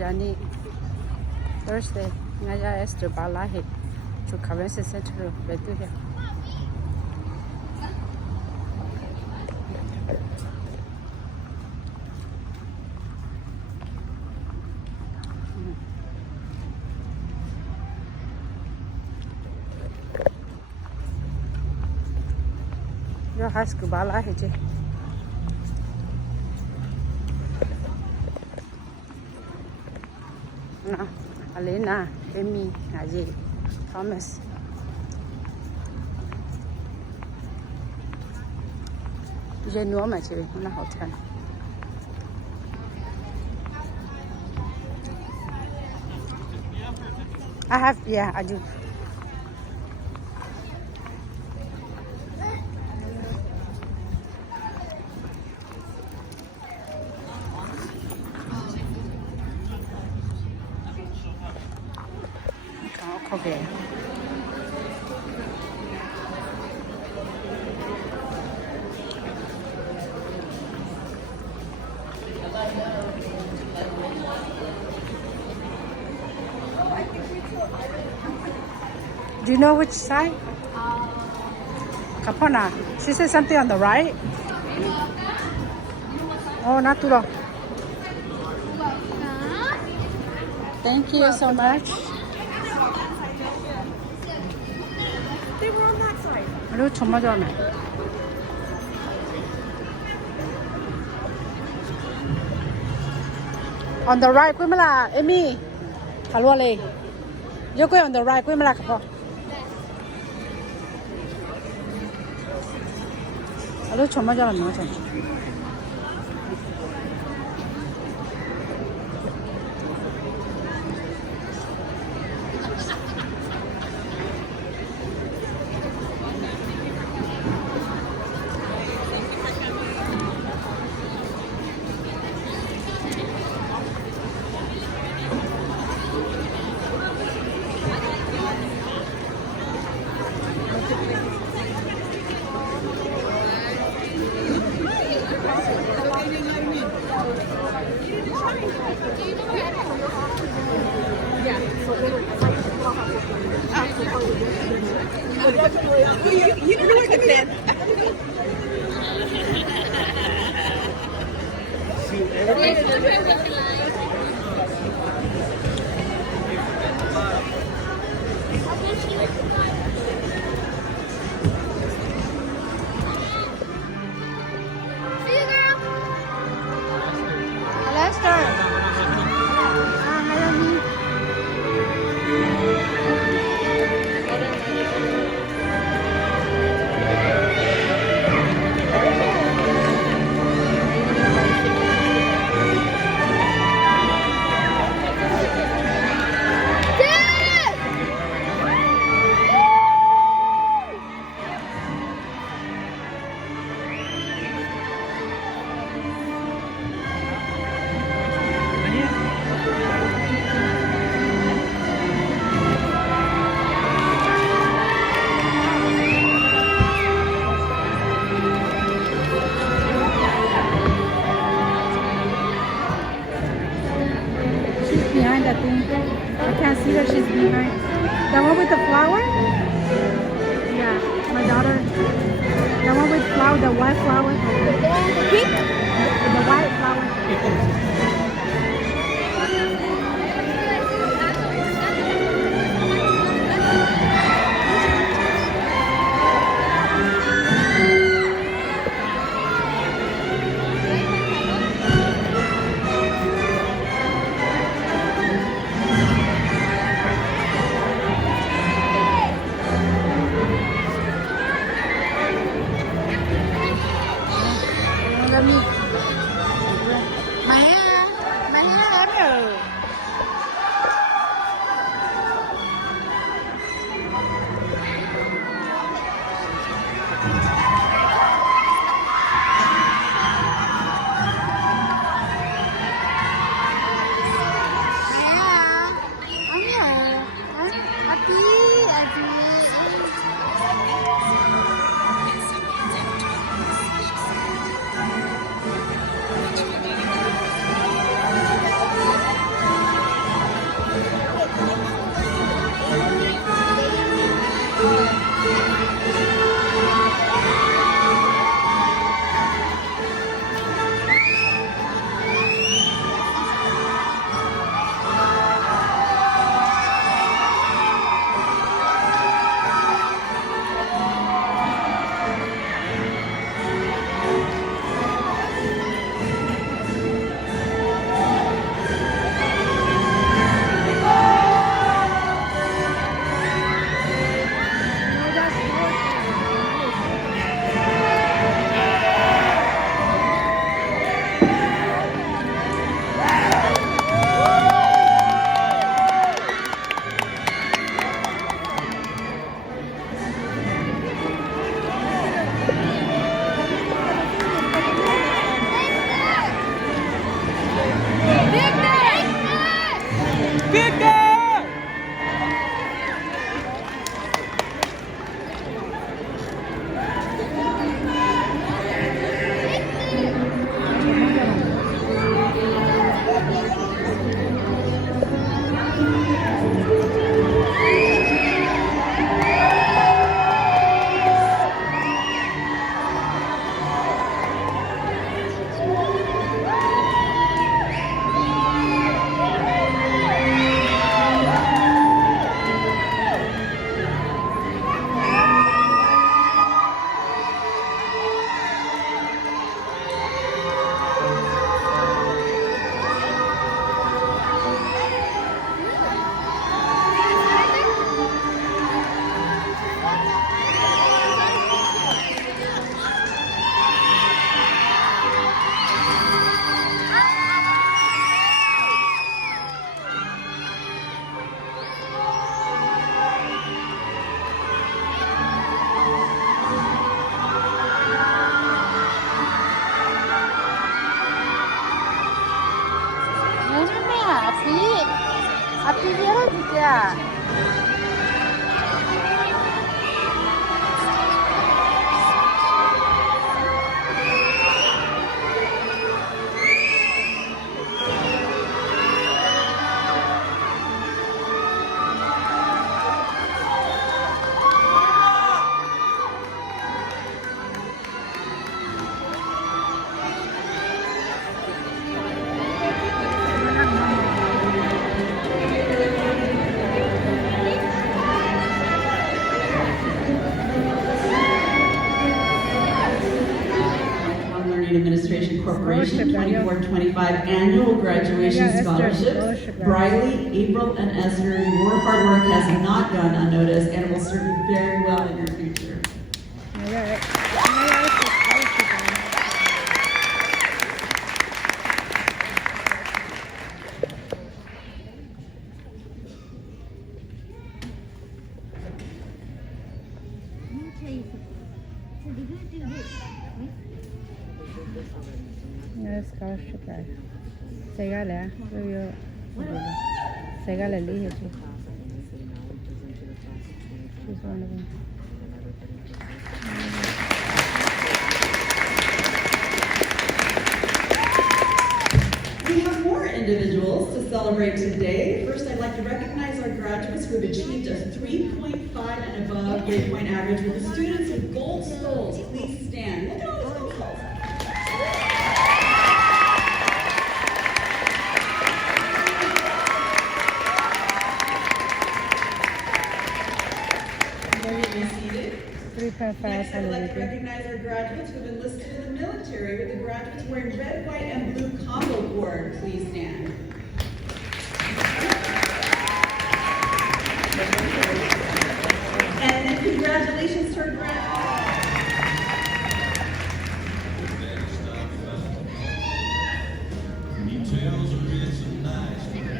Yani Thursday ngaya Esther bala he chu currency center betu he yo has ku bala he je na Alena Amy Aje Thomas je nuo mà chị nó hậu thân I have yeah I do okay Do you know which side? Kapona. She said something on the right. Oh, not too long. Thank you so much. They were on that side. 그리고 정말 좋아하네. On the right, quên là Amy. Thả luôn đi. Yo quên on the right, quên là kapona. 그리고 정말 좋아하는 거죠. You know what I'm saying? Hello, Esther. Hello, me. Behind that thing. I can't see her, she's behind. The one with the flower? Yeah, my daughter. The one with flower, the white flower. The pink? The white flower. Let me. My hair. 앞뒤로 진짜. Administration Corporation 24-25 Annual Graduation Scholarships. Briley, April, and Esther, your hard work has not gone unnoticed and will serve you very well in your future. Scholarship है सेगा ले यो सेगा ले ली है We have more individuals to celebrate today. First, I'd like to recognize our graduates who have achieved a 3.5 and above grade point average with the students with gold stoles. Please stand. Look at all those gold stoles. Next, I'd like to recognize our graduates who have enlisted in the military, with the graduates wearing red, white, and blue combo cord. Please stand. And congratulations to our graduates.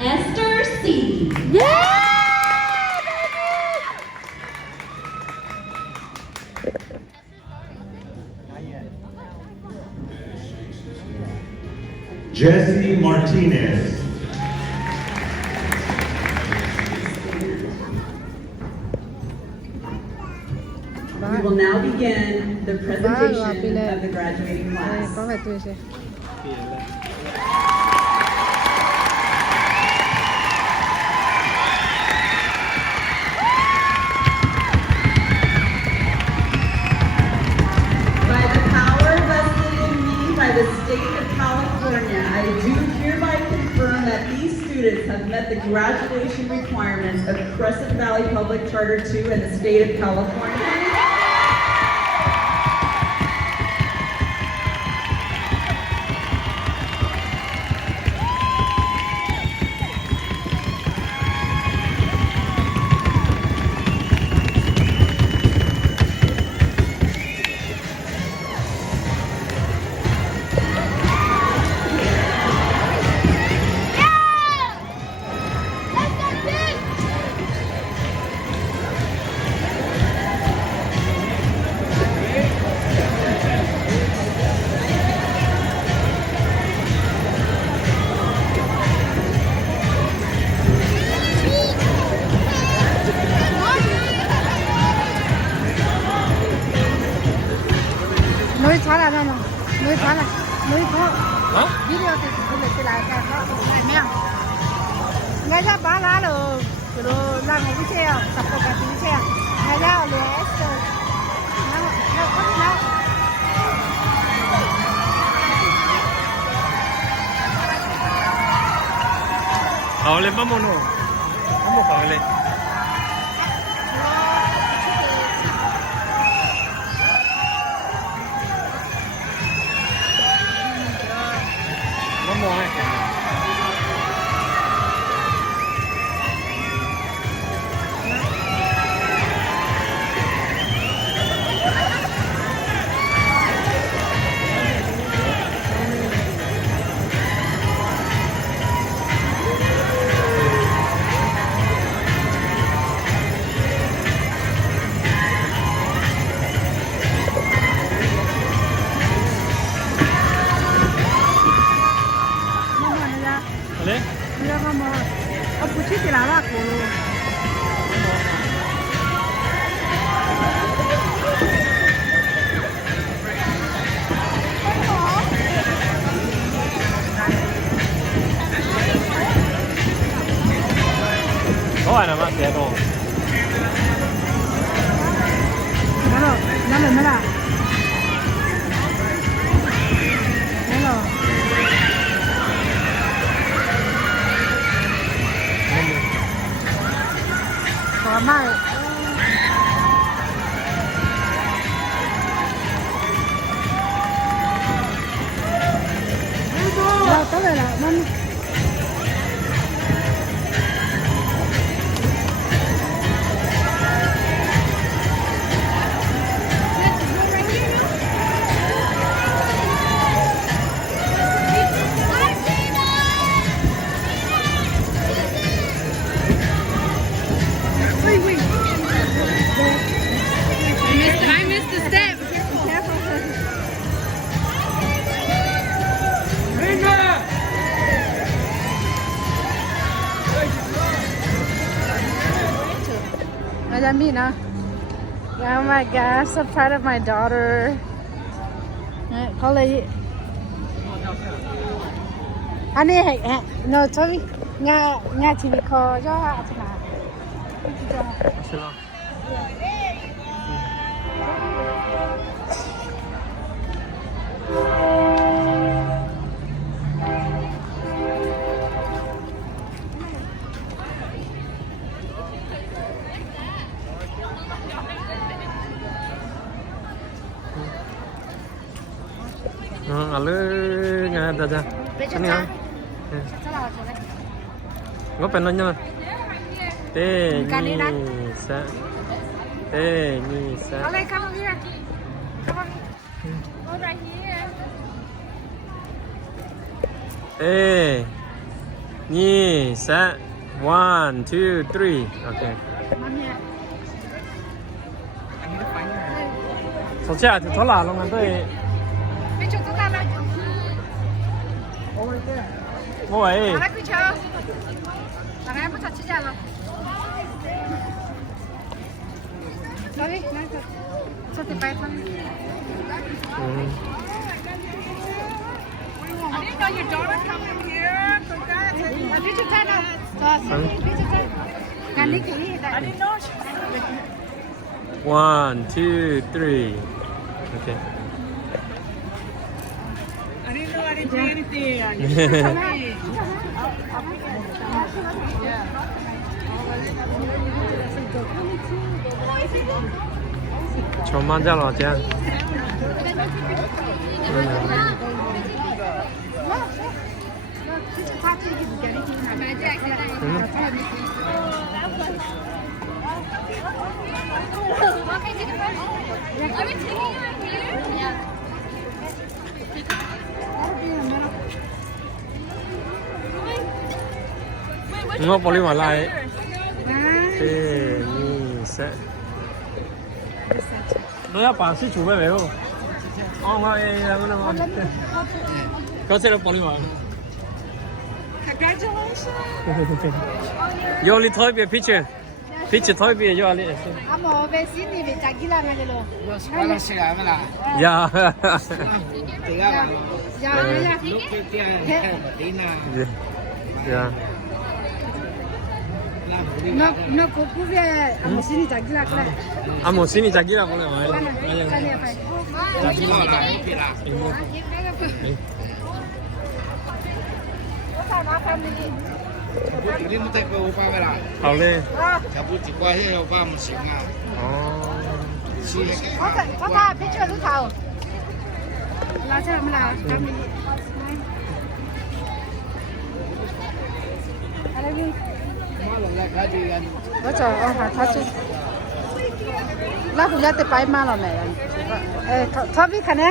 Esther C. Yeah! Jesse Martinez. We will now begin the presentation of the graduating class. By the power vested in me by the state of California, I do hereby confirm that these students have met the graduation requirements of Crescent Valley Public Charter 2 in the state of California. Nuôi xóa là đâu mà nuôi xóa là nuôi khó video thì tôi lại cái nó lại mèo ngay ra bá lá rồi rồi làm một cái xe tập một cái xe ngay ra rồi Esther nó Hable, vámonos. Vamos, hable. Vamos a ver. ¿Vale? Mira, vamos. 我不去的那锅了。好玩的吗？这种。拿了没啦？没了。好卖。要到来了，妈妈。I missed the step. Careful. อาจารย์มีนะ Oh my gosh, so proud of my daughter. เขาเลยอันนี้ให้no sorry งาทีวีคอย่ออาชนะ 是吗？好嘞，看大家，你好，我本来呢，对，你三，对，你三。好嘞，come over here. Come over here. Go right here. 2、3 1 2 3 OK 坐下就坐哪了嘛对别坐坐到了我喂拿来跪球大概不差起价了哪里那个这里摆摊I didn't know your daughter coming here. Congrats. Did you tell her? Did you tell her? I didn't know she was 1 2 3 OK I didn't know I didn't do anything. 穷忙在老家我玻璃瓦来对你三都要把事准备没有我刚才的玻璃瓦Congratulations. You only toy be a picture. Picture toy be you only. Amo, vecini, ve chagila na gelo. Wala siya wala. Yeah. Tiga ba? Ya. Look at yan. Dina. Yeah. No, kukuve, amo sini chagila kala. Amo sini jagira boleh mai. Sana pa. Dila la, dila. Ini mo tayo pa upa wala. 好嘞。差不多一块钱upa mo siya nga. 哦。我打 picture 路头。拉下没啦？咱们。I love you. 我就他去，那回家得摆满了没？他比看呢，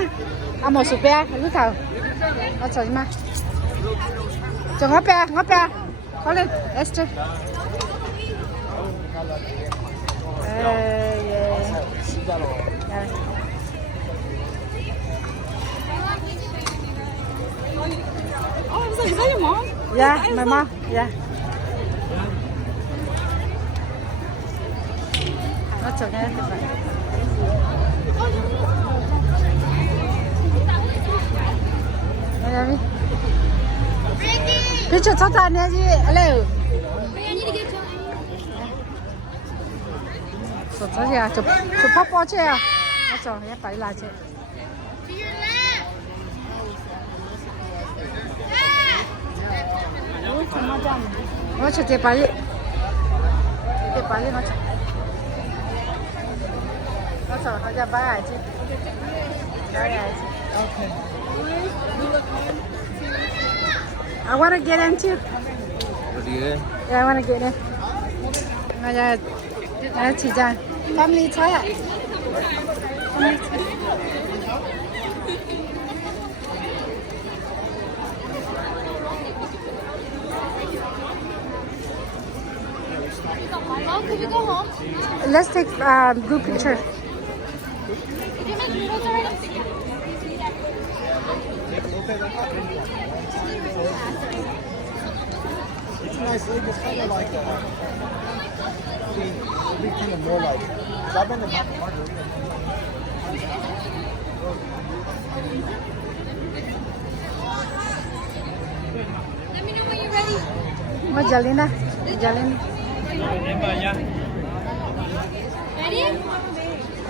阿毛鼠标路头，我做什么？做我标，好嘞 ，Esther。Oh, I was like, is that your mom? Yeah, my mom. Yeah. 我走开对吧？来来，别去吵架，年纪，hello。走走去啊，就跑跑去啊！我走，也把你拉去。我去这把你，这把你我去。我走，他家把眼睛，把眼睛。Okay. I want to get in too. What do you Yeah, I want to get in. 我起站，family 车呀。Mom, could we go home? Let's take group picture. Did you make noodles already? It's nice. It's kind of like it'd be kind of more like. Cause I've been to Margarita. Let me know when you're ready. What Jalina? Jalina. Ready?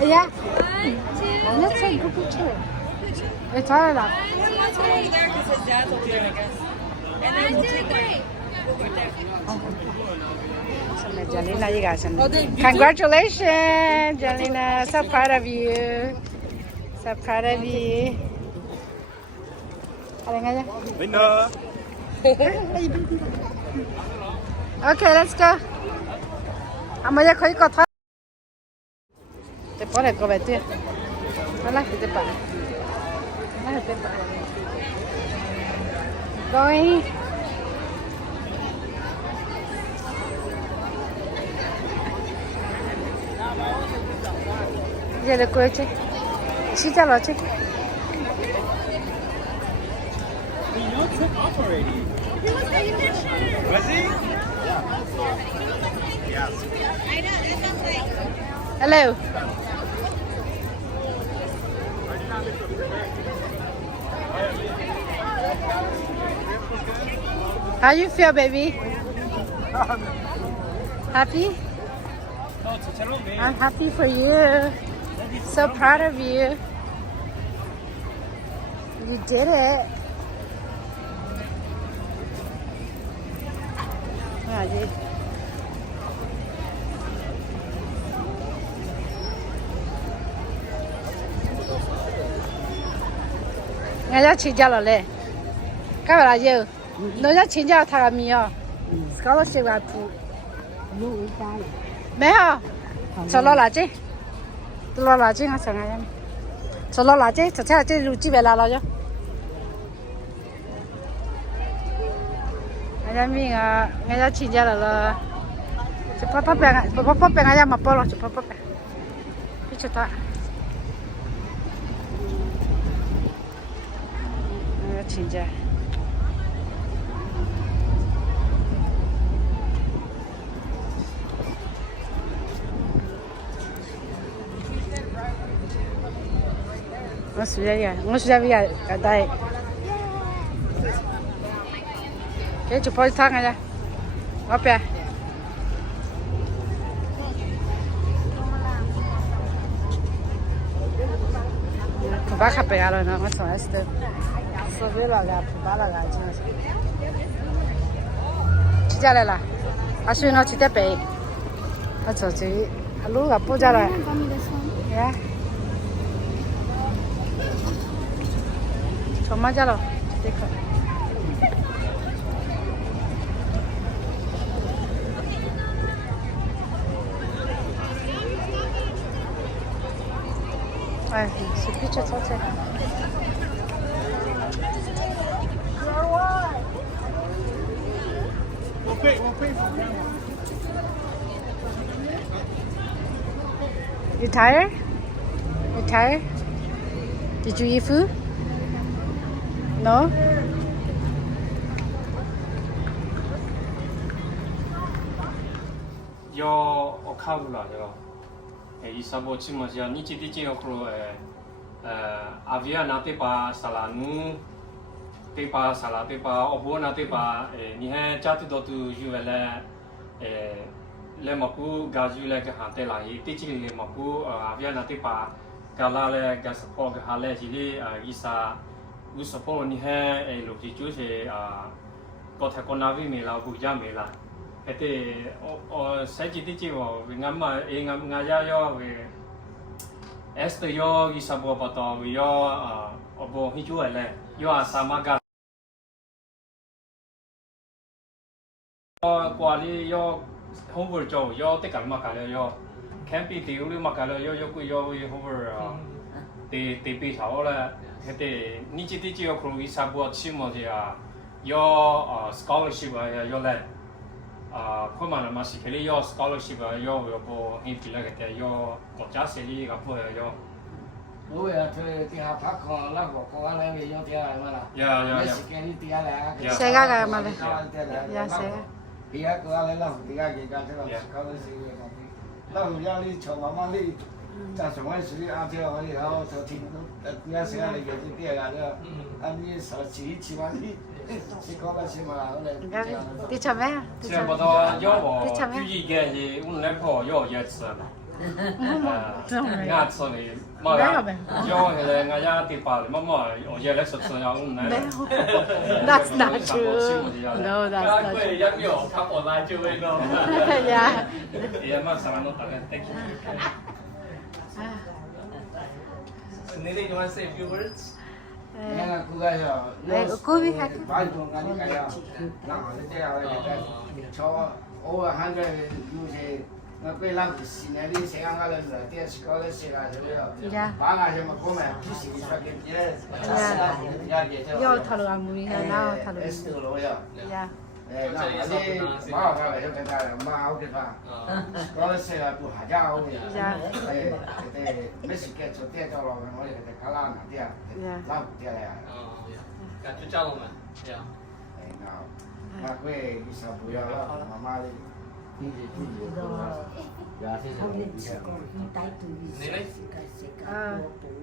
Yeah. 1, 2, Let's take group picture. It's all right. 1, 2, 3. There because his dad's over there, I guess. And then we'll take that. Jalina, you guys. Congratulations, Jalina. So proud of you. So proud of you. Winner. Okay, let's go. Bây giờ khởi có thoát. Để bỏ lại cô về tiền. Nó lại để bỏ. Nó lại để bỏ. Rồi. Giờ được cô chứ. Xin chào chị. Was he? Hello. How you feel, baby? Happy? I'm happy for you. So proud of you. You did it. Yeah, dude. Ngay ra chỉ cho là lệ, các bạn là gì? Nói ra chỉ cho thằng mi à, cái đó sẽ là phụ. Mấy à? Cho nó là chứ, lo là chứ, sao ngay em? Cho nó là chứ, cho thế là chứ, lưu chỉ về là chứ. Ngay ra mi à, ngay ra chỉ cho là, chỉ bắt bẻ ngay ra mà bỏ lo, chỉ bắt bẻ, cái chuyện đó. 진짜. Nó sudah biar kadai. Cái chụp phôi thang aja. Apa? Bác khắp bè rồi nó xong Esther. Số biết là bác là gà chứ. Chị ra đây là. À xuyên nó chỉ té bè. À chỗ chị. À lúc gặp bố ra rồi. Yeah. 정말 잘어. 스티커. 아, 피처 자체. You tired? You tired? Did you eat food? No? Your account là được không? 伊萨波起码是你这点有可能阿维亚那对吧萨拉努对吧萨拉对吧奥波那对吧你看家里头都有了来马古家住来个行对啦，伊对这个来马古阿维亚那对吧家拉来个 support 个下来这里伊萨有 support 你看路基就是个泰国那边没啦，不加没啦。Jadi, saya jadi cewek, ngama, ngaya yo, Esther yo, kisah buat apa tau, yo, apa hijau le, yo sama gas. Yo kuali yo homework jauh, yo tekan makan yo, camping di ulu makan yo homework, di tahu lah. Jadi, ni jadi cewek kalau kisah buat cuma dia, yo scholarship yo le. 困难了嘛，是可以要 scholarship 要不很低了个的要国家设立个不要。我呀，这底下拍空那个国家那边要底下嘛啦。呀。是给你底下来。谁家个嘛嘞？呀谁？底下国家来那底下给家这个 scholarship 个，那有让你从妈妈你在什么时候这个里头就听底下谁来给你底下个，按你说起码你。đi chậm ấy à? Xem bao đó do bỏ chú ý cái gì cũng lấy bỏ do giờ sớm. Ngã sớm thì mà do cái ngã ra thì bảo mà ở giờ lấy sớm sớm cũng lấy. That's not true. No, that's not true. Cái cái nhiều thắp online chưa vậy đâu. Yeah. Iya mà sao nó tặng thank you. Nili, you want to say a few words? Cô biết hát. Cho over 100 use nó quay làm cái gì này đi sẽ ăn cái lần rồi tiền sẽ có cái sẽ là rồi. Ba ngày thì mà có mẹ chỉ sĩ cho cái gì. Yo thằng làm mùi hay nào thằng làm. Esther rồi à. Yeah. Nó đi bảo cái này cho người ta mà áo cái va. Có cái sẽ là của Hà Giang rồi. Cái mấy sự kiện cho tiền cho nó nói cái cái làm cái tiền. Làm tiền này. Cả chú cháu mà. Yeah. Nào. Mà quê đi sao bùi đó mà mà đi.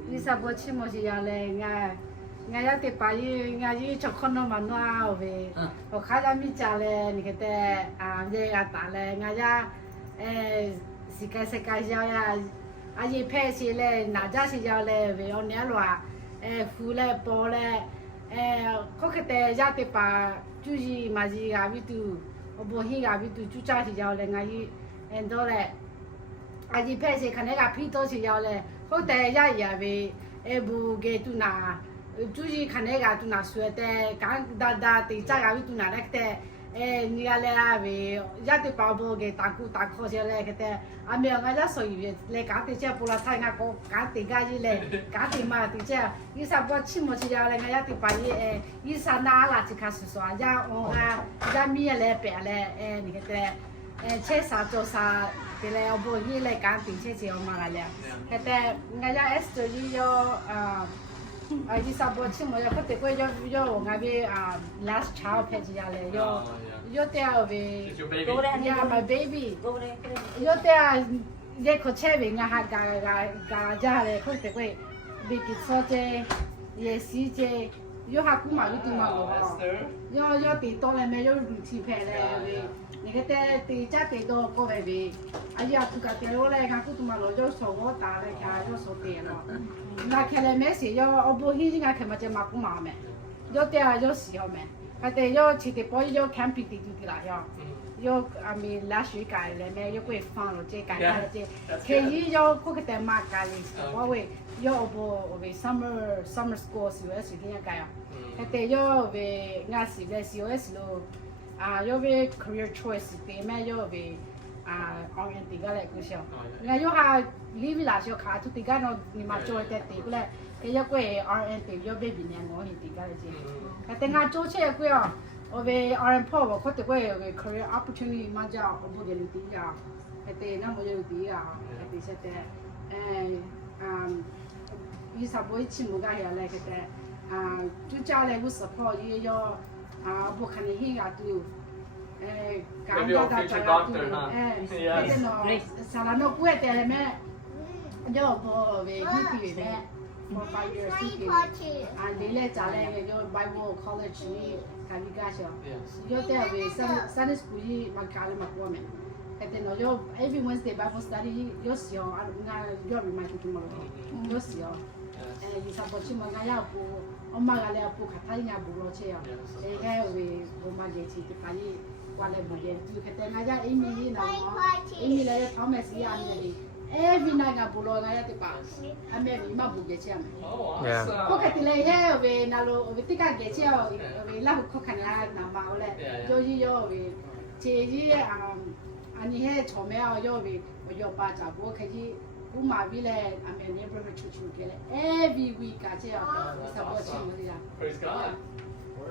Đi sao bữa chiều mới giờ này ngay ra thì phải ngay cho con nó mà nó về ở khai ra mi trả lại những cái về cái trả lại ngay ra sự cái giao ya ai phê xí lại nãy giờ xí giao lại về ở nhà loa phu lại bỏ lại có cái ra thì phải chú gì mà gì gặp đi tu ở bố hi gặp đi tu chú cha xí giao lại ngay em đó lại ai phê xí cái này gặp phi to xí giao lại có thể ra ya về bố cái tu na chú gì khán giả tu na suy thế càng đa thì chắc là tu na đấy thế như là về gia đình bảo bố cái ta khó chơi lại cái anh em ngay ra soi về lại cả thì chơi bùla thay ngay có cả thì cái gì lại cả thì mà thì chơi như sao bữa chim một chơi lại ngay ra thì phải như sao na là chỉ khá sửa ra ông ra mi lại bẻ lại như cái chơi sao cho sao thì lại bố như lại cả thì chơi mà lại cái ngay ra Esther như đi sao bữa chim mà có thể có yo ngay về last child page ra lại yo theo về yeah my baby yo theo để có chơi về ngay gà ra lại có thể có bị kích số chơi ye si chơi yo học cũng mà đi mà yo thì tôi lại mấy yo chỉ phải là về những cái thì chắc thì tôi có về ai giờ tụi cái đó lại cái cũng mà yo số vô ta lại cái yo số tiền rồi那看来没事，要不已经看嘛就嘛不忙没，要得要事要没，还得要去的包要看别的的啦要咪拉水改了没，要过放了这改了这，可以要过个代码改了，我为要不为 summer school 是为时间改啊，还得要为俺是为 COS 咯，要为 career choice 的嘛要为orienting 个来个小，俺要下。Livi là cho khá chút tiga nó nhưng mà cho cái tiga là cái giờ quay orienting giờ baby này ngồi thì tiga là gì cái tiếng Anh cho chơi quay ở về orienting và có thể quay về career opportunity mà cho ở bộ điện tiga cái tiếng nó bộ điện tiga cái tiếng sẽ như sao bữa chim một cái là cái chú cha lại cũng support như yo bộ khăn hi cả tu cái đó là cái nó sao là nó quay thế này Yo for we keep it for 5 years keep it. And they let Jale yo Bible college ni kami gasyo. Yo there we Sunday school ni magkala magwoman. And then yo every Wednesday Bible study yo siyo nga yo remind you tomorrow. Yo siyo. And you support you magaya po omagale po katai nga bulo cheyo. Eh kaya we omageti ti pali wale buge. You kete nga Amy na Amy la yo Thomas ya ni. Every night I pull on the pass. I mean, Mabu gets him. Yeah. Okay, delay here, we now we think I get you. We love cooking and now. Joji, we J. And he had Tomeo, Yobi, or your butter, Bokaji, Uma Ville, and a neighborhood church. Every week I tell you, Praise God.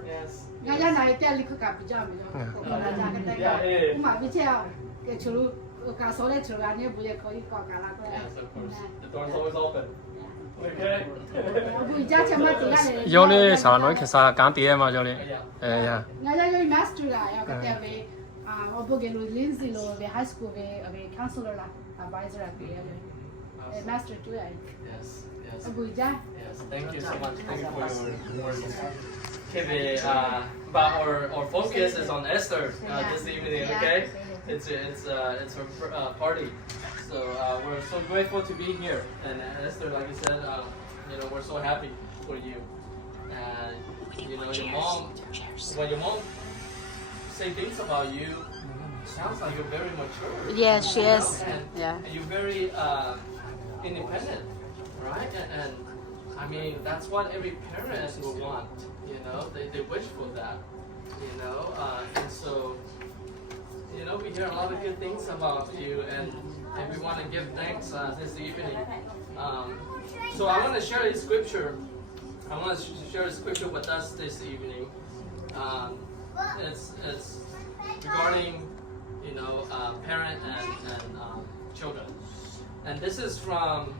Yes. I tell you, cook up pajama. Uma Vitel, get to. Yes, of course. The door's always open. Okay. Jolie, Salano, Kasa, Ganti, Majoli. Yeah. Now, master, I have a book in Lindsay, the high school, a counselor, advisor at the master too. Yes. Yes. Yes, thank you so much. Thank you for your words. Okay, but our focus is on Esther this evening, okay? It's her party, so we're so grateful to be here. And Esther, like you said, we're so happy for you. And your mom, when your mom say things about you, sounds like you're very mature. Yes, she is. And you're very independent, right? And I mean, that's what every parent would want. They wish for that. And so. We hear a lot of good things about you, and we want to give thanks this evening. So I want to share a scripture. I want to share a scripture with us this evening. It's regarding, parent and children. And this is from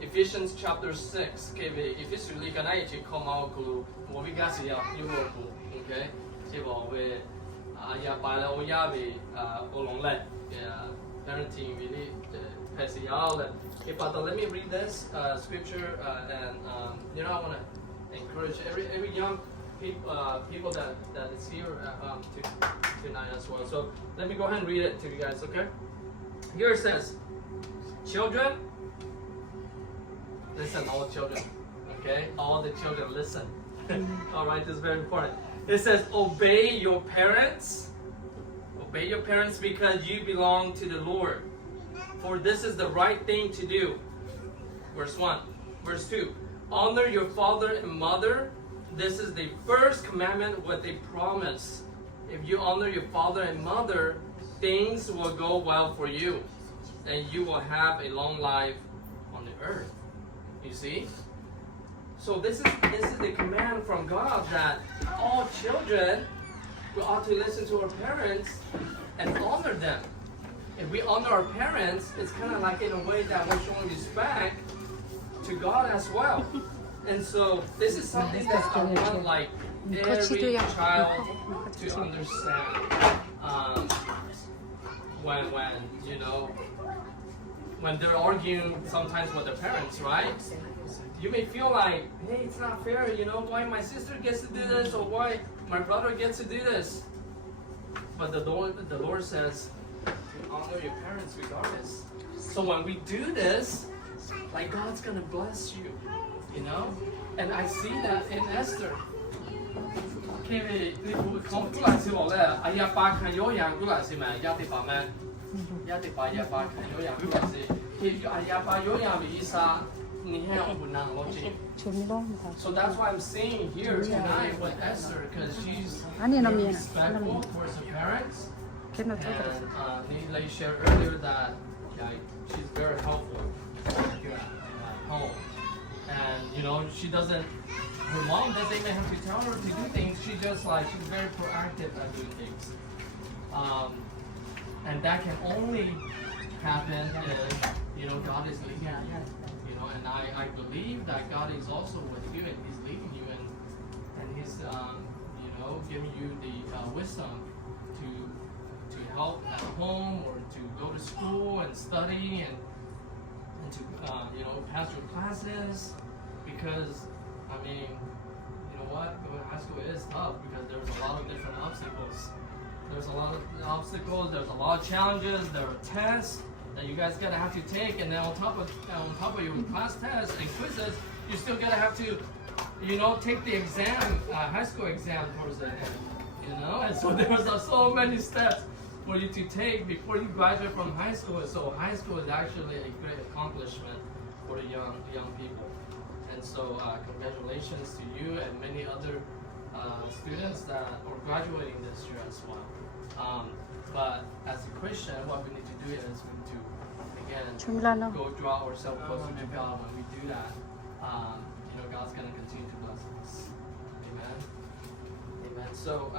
Ephesians chapter 6. Okay, parenting really passing out. But let me read this scripture, and I want to encourage every young people that is here tonight as well. So let me go ahead and read it to you guys, okay? Here it says, children, listen, all children, okay? All the children, listen. All right, this is very important. It says, obey your parents. Obey your parents because you belong to the Lord. For this is the right thing to do. Verse 1. Verse 2. Honor your father and mother. This is the first commandment with a promise. If you honor your father and mother, things will go well for you, and you will have a long life on the earth. You see? So this is the command from God that all children we ought to listen to our parents and honor them. If we honor our parents, it's kind of like in a way that we're showing respect to God as well. And so this is something that I want like every child to understand. When they're arguing sometimes with their parents, right? You may feel like, hey, it's not fair, why my sister gets to do this or why my brother gets to do this. But the Lord says, honor your parents regardless. So when we do this, like God's gonna bless you, And I see that in Esther. So that's why I'm saying here tonight with Esther, because she's very respectful towards her parents. And Neely shared earlier that she's very helpful here at home. And she doesn't, her mom doesn't even have to tell her to do things. She's very proactive at doing things. And that can only happen if God is leading you. And I believe that God is also with you and He's leading you and He's giving you the wisdom to help at home or to go to school and study and to pass your classes, because I mean, you know what, going to high school is tough because there's a lot of different obstacles. There's a lot of challenges, there are tests that you guys gotta have to take, and then on top of your class tests and quizzes, you still gotta have to, take the exam, high school exam towards the end, and so there's so many steps for you to take before you graduate from high school. And so high school is actually a great accomplishment for the young people. And so congratulations to you and many other students that are graduating this year as well. But as a Christian, what we need to do is we need to, again, go draw ourselves closer to God. When we do that, God's going to continue to bless us. Amen. Amen. So,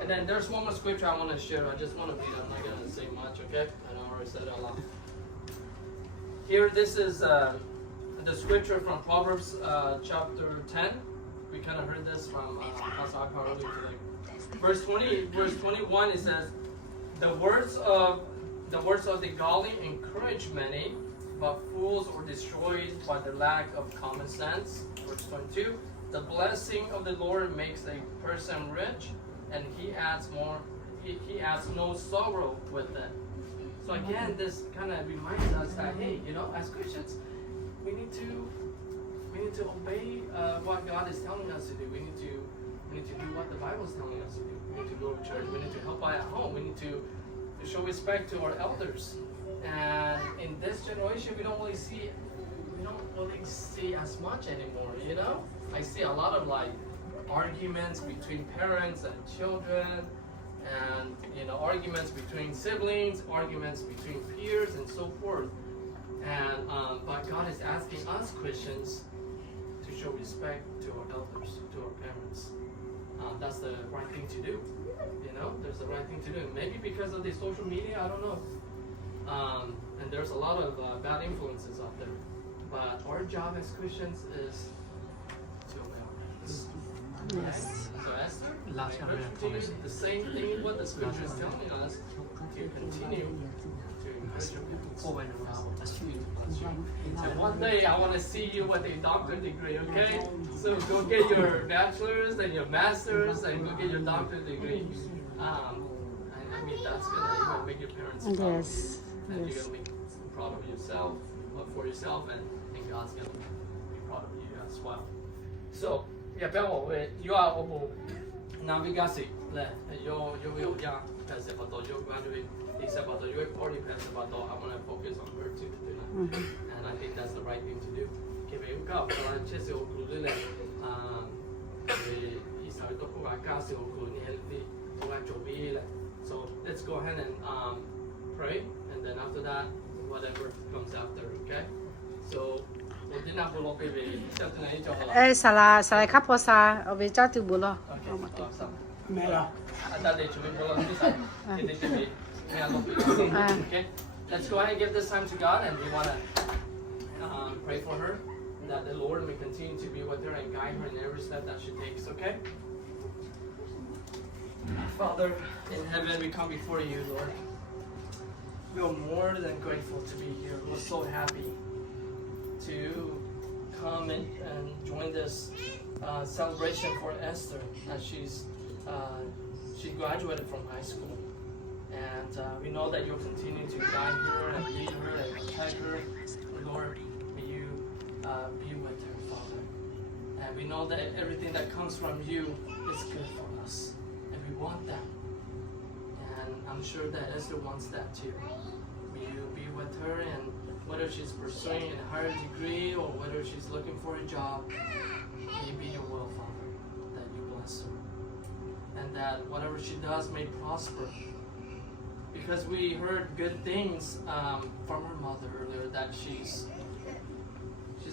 and then there's one more scripture I want to share. I just want to read it. I'm not going to say much, okay? I know I already said it a lot. Here, this is the scripture from Proverbs chapter 10. We kind of heard this from Pastor Akbar earlier today. Verse 21, it says, the words of the godly encourage many, but fools are destroyed by the lack of common sense. Verse 22, the blessing of the Lord makes a person rich, and he adds no sorrow with it. So again, this kind of reminds us that, hey, as Christians, we need to obey what God is telling us to do. We need to do what the Bible is telling us to do. We need to go to church. We need to help out at home. We need to show respect to our elders. And in this generation, we don't really see as much anymore. I see a lot of arguments between parents and children, and arguments between siblings, arguments between peers, and so forth. And but God is asking us Christians to show respect to our elders, to our parents. That's the right thing to do. There's the right thing to do. Maybe because of the social media, I don't know. And there's a lot of bad influences out there. But our job as Christians is to obey our parents. Yes. So Esther, the same thing what the scripture is telling us, to continue to encourage your parents. And one day I want to see you with a doctorate degree, okay? So go get your bachelor's and your master's and go get your doctorate degree. I mean, that's gonna make your parents proud. Yes. And you're gonna be proud of yourself, for yourself, and God's gonna be proud of you as well. So, yeah, pero you are able navigasi le yo ya pese pato yo graduate isa pato yo party pese pato I want to focus on her too, and I think that's the right thing to do. Que me uka para chese o kulule isa to ko akase o kulni so let's go ahead and pray, and then after that, whatever comes after, okay? So, Salah kaposa, obe jatu bulo. Okay, let's go ahead and give this time to God, and we want to pray for her, that the Lord may continue to be with her and guide her in every step that she takes, okay? Father in heaven, we come before you, Lord. We are more than grateful to be here. We're so happy to come and join this celebration for Esther as she graduated from high school. And we know that you'll continue to guide her and lead her and protect her. Lord, may you be with her, Father. And we know that everything that comes from you is good for us. We want that, and I'm sure that Esther wants that too. May you be with her, and whether she's pursuing a higher degree or whether she's looking for a job, may be your will, Father, that you bless her, and that whatever she does may prosper. Because we heard good things from her mother earlier, that she's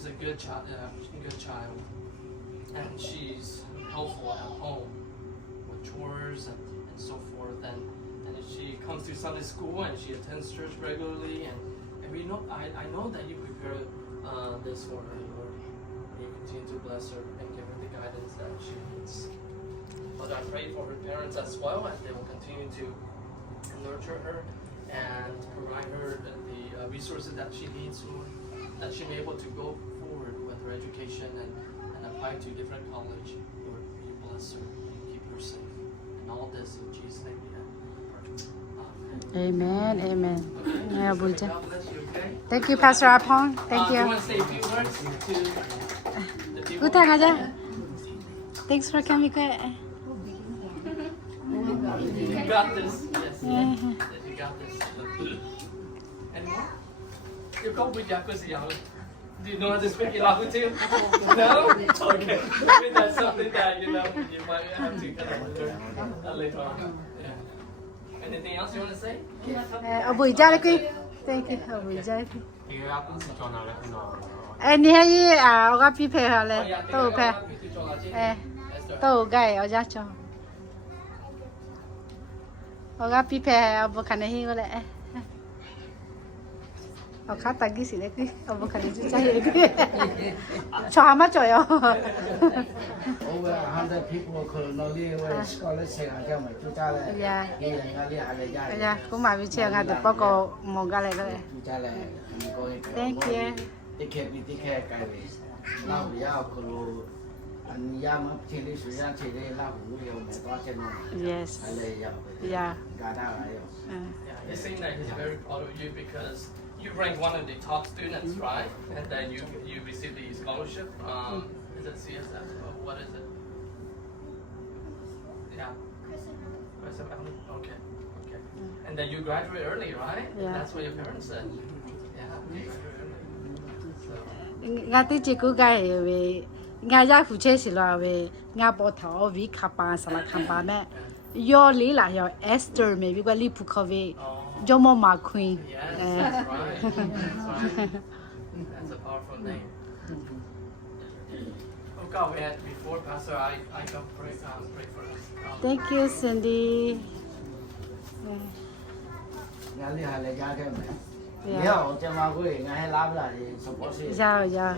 a good child, and she's helpful at home. Chores and so forth, and she comes to Sunday school and she attends church regularly, and we know I know that you prepare this for her, Lord. You continue to bless her and give her the guidance that she needs. But I pray for her parents as well, and they will continue to nurture her and provide her the resources that she needs, Lord. that she'll be able to go forward with her education and apply to different college. Lord, you bless her and keep her safe. And all this in Jesus' name, Amen. Amen. Yeah, God bless you, okay? Thank you, Pastor Apong. Thank Do you you. want to say a few words to the people? Good time, Aja. Thanks for coming. You got this. Yes, yes, you got this. And more? You go with Yakuza. Do you know how to speak in Lahu too? No? Okay. Maybe that's something that, you know, you might have to kind of learn later on. Yeah. Anything else you want to say? Buổi ra đấy Thank you. Buổi ra.ဒီကအခုစကြောင်းလာလဲခုနက Anh ấy ở cái phía hả lẽ tôi phải tôi cái ở nhà cho ở cái phía ở bên cạnh này cái lẽ ở khác tay cái gì đấy cái ở bên cạnh này chơi cái cho mà chơi à Over 100 people could not live with scholarship until my two child. Yeah. Yeah. dạ cũng mà bị chơi ngay từ bao cô một cái này cái Thank you. Take care, guys. Now we are going and yam chili suya chili la hu yo me to chen no. Yes. Yeah. Yeah. Gada la yo. It seems like he's very proud of you because you ranked one of the top students, right? And then you received the scholarship. Is it CSF? What is it? Yeah. Okay. Okay. And then you graduate early, right? Yeah. That's what your parents said. Yeah. You graduate early. Nga ti chỉ cứ cái về nga ra phụ chế xí lo về nga bỏ thảo vì khắp ba sao là khám ba mẹ yo lý là yo Esther mẹ vì cái lý phụ khâu về cho mò mà queen Yes, that's right. That's right. That's a powerful name. Oh God, we had before Pastor, I got pray for us. Thank you Cindy. Ngali hale ga ke me. Yo, che ma ku nga he la bla ni support si. Dạ dạ.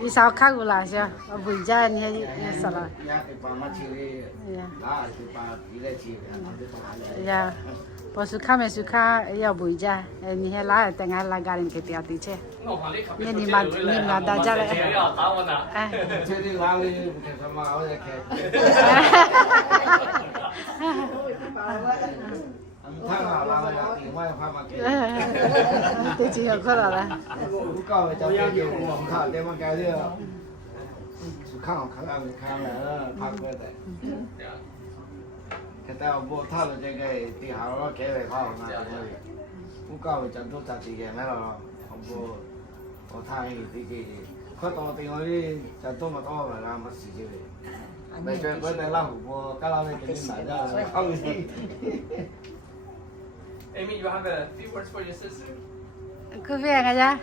Đi sao khác của là sao? Ở buổi ra ni sao là? Ya ke pa ma chili. La ke pa ile chili. Dạ. Bỏ số khác mấy số khác ở buổi ra ni hay là tại ngày là garin cái tiệt đi chứ. Ni mà đã ra lại. Chili la li ke sama o de ke. Tôi chỉ hiểu có là Cú câu cho cái kiểu của ông thợ để mà cái gì sự khang là phát cái đấy cái tao bộ thợ là cái thì họ nó kể về khoa học mà cú câu cho tôi chặt thì cái này là ông bộ thợ thì cái khoa to thì nó đi cho tôi mà to mà làm mà xí chứ bây giờ với này là bộ cái lao này cái gì mà ra không gì Amy, you have a few words for your sister? cứ về ngay ra.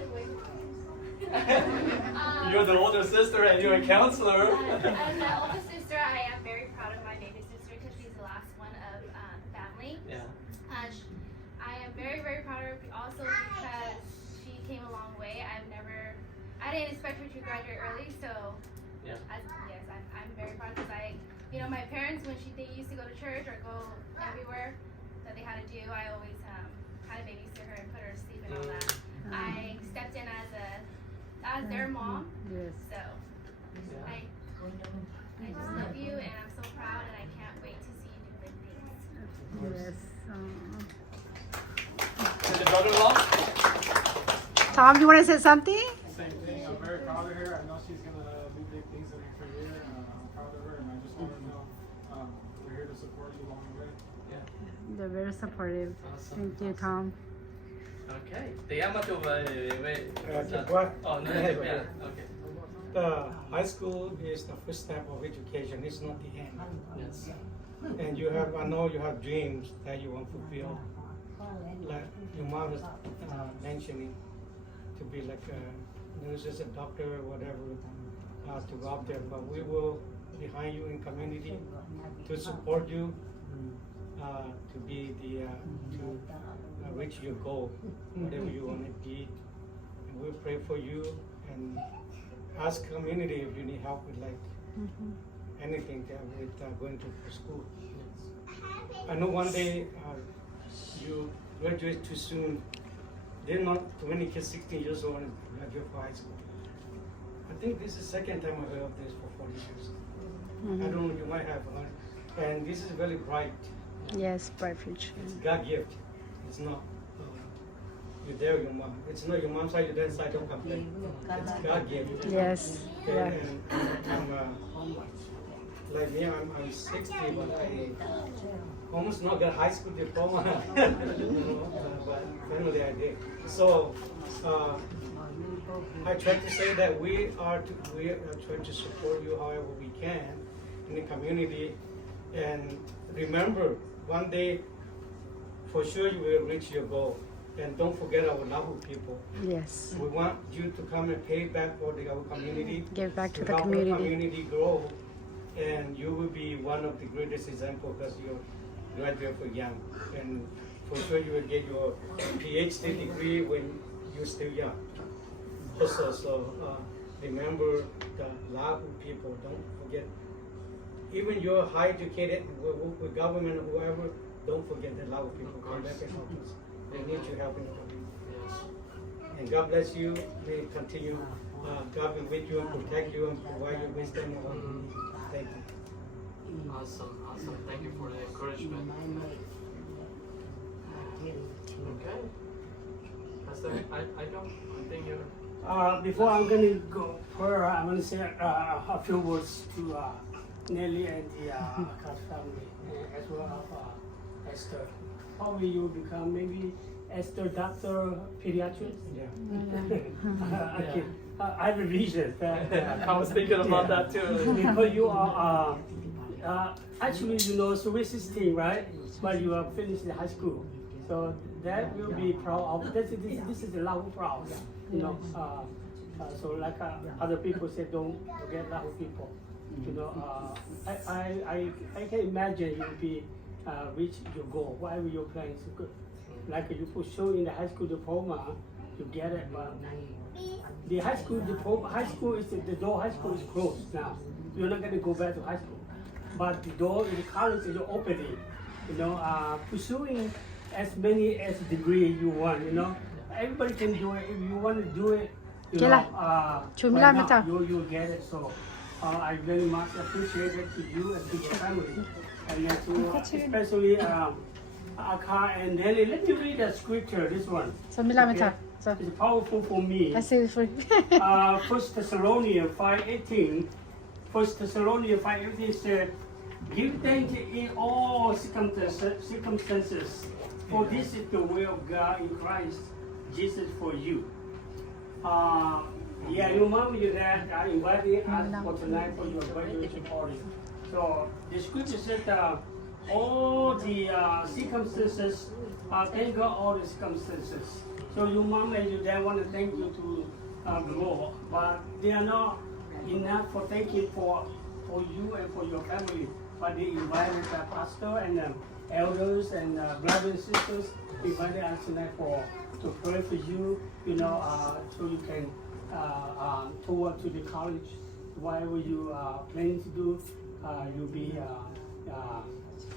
You're the older sister and you're a counselor. As my oldest sister, I am very proud of my baby sister because she's the last one of family. Yeah. I am very, very proud of her also because she came a long way. I didn't expect her to graduate early, so Yeah. I'm very proud because my parents, when they used to go to church or go everywhere that they had to do, I always had to babysit her and put her to sleep and all that. I stepped in as their mom. Yes. So I just love you and I'm so proud and I can't wait to see you do big things. Yes. And the brother-in-law? Tom, you want to say something? Same thing. I'm very proud of her. I know she's gonna do big things in her career. I'm proud of her, and I just want her to know we're here to support you along the way. They're very supportive. Awesome. Thank you, Tom. Okay. Te llama tu What? Oh, no, yeah. Okay. The high school is the first step of education. It's not the end. Yes. And I know you have dreams that you want to fulfill. Like your mom was mentioning, to be like a nurse, a doctor, or whatever, to go up there. But we will behind you in community to support you, to be to reach your goal, whatever you want to be. And we'll pray for you and ask community if you need help with anything with going to school. I know one day you graduate too soon, There are not too many kids 16 years old and graduate from high school. I think this is the second time I heard of this for 40 years. I don't know, you might have heard. And this is very bright. Yes, bright future. It's God gift. It's not you dare your mom. It's not your mom's side, your dad's side, don't complain. It's God gift. Yes. Yeah. And I'm like me, I'm 60, but I almost not got high school diploma. But finally I did. So I try to say that we are trying to support you however we can in the community. And remember, one day, for sure you will reach your goal. And don't forget our Lahu people. Yes. We want you to come and pay back for our community. Give back to the help community. Our community grow. And you will be one of the greatest examples because you're graduate for young. And for sure you will get your PhD degree when you're still young. Also, remember the Lahu people, don't forget. Even you're high educated with government or whoever, don't forget the Lahu people. Come back and help us. They need your help in the community. And God bless you. May it continue. God will with you and protect you and provide you wisdom. Thank you. Awesome. Thank you for the encouragement. Okay. Esther, I think you're... Before I'm going to go further, I'm going to say a few words to Nelly and the Akash family, as well as Esther. How will you become maybe Esther doctor pediatrician? Yeah. Okay. I have a vision. I was thinking about that too. Because you are actually, Swiss system, right? But you have finished the high school, so that will be proud of. This is the Lahu proud, so like other people say, don't forget Lahu people. I can imagine you'll be reach your goal. Whatever your plan is good. Like you pursue in the high school diploma, you get it. But the high school diploma, the door high school is closed now. You're not going to go back to high school. But the door in the college is opening. Pursuing as many as degree you want. Everybody can do it. If you want to do it, you'll get it. So I very much appreciate it to you and to your family, and to especially Aka and Nelly. Let me read the scripture. This one. Okay? It's powerful for me. 1 Thessalonians 5:18. 1 Thessalonians 5:18 said, "Give thanks in all circumstances, for this is the will of God in Christ Jesus for you." Your mom, your dad are inviting us for tonight for your graduation party. So the scripture said all the circumstances, thank God all the circumstances. So your mom and your dad want to thank you to the Lord, but they are not enough for thanking for you and for your family. But they invited the pastor and elders and brothers and sisters invited us tonight to pray for you, so you can toward to the college, whatever you planning to do, you'll be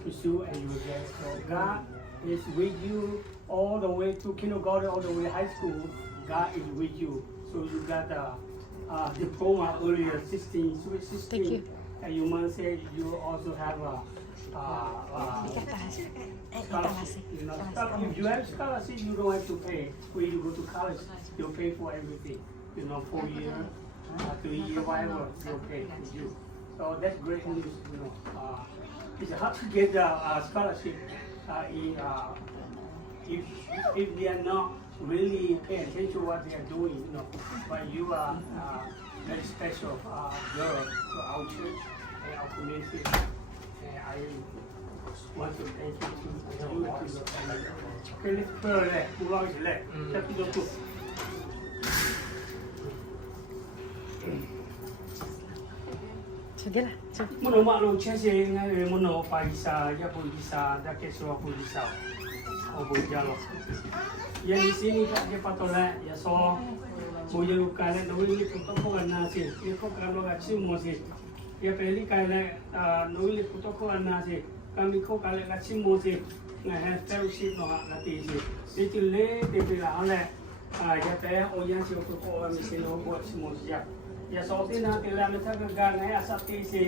pursue and you will get. So God is with you all the way to kindergarten, all the way to high school. God is with you. So you got a diploma earlier, 16, and you must say you also have a scholarship. If you have scholarship, you don't have to pay. When you go to college, you pay for everything. 4 years, 3 years, whatever, you'll pay for you. So that's great news. It's hard to get a scholarship if they are not really paying attention to what they are doing. But you are very special girl to our church and our community. And I want to thank you to your family. Okay, let's pray. Who are you left? Chapter 2. Mono malo chese ngai mono paisa ya polisa da ke so polisa o bo jalo ya di sini ka ke patola ya so mo ye ka le no ni ko ko na se ye ko ka no ga chi mo se ya peli ka le no ni ko ko na se kami ko kale la chimo si ngahe fellowship no la ti si ti ti le ti la ale ya pe o yan si ko ko mi si no ko chimo ya ya so ti na ti la me ta ga ngahe asati si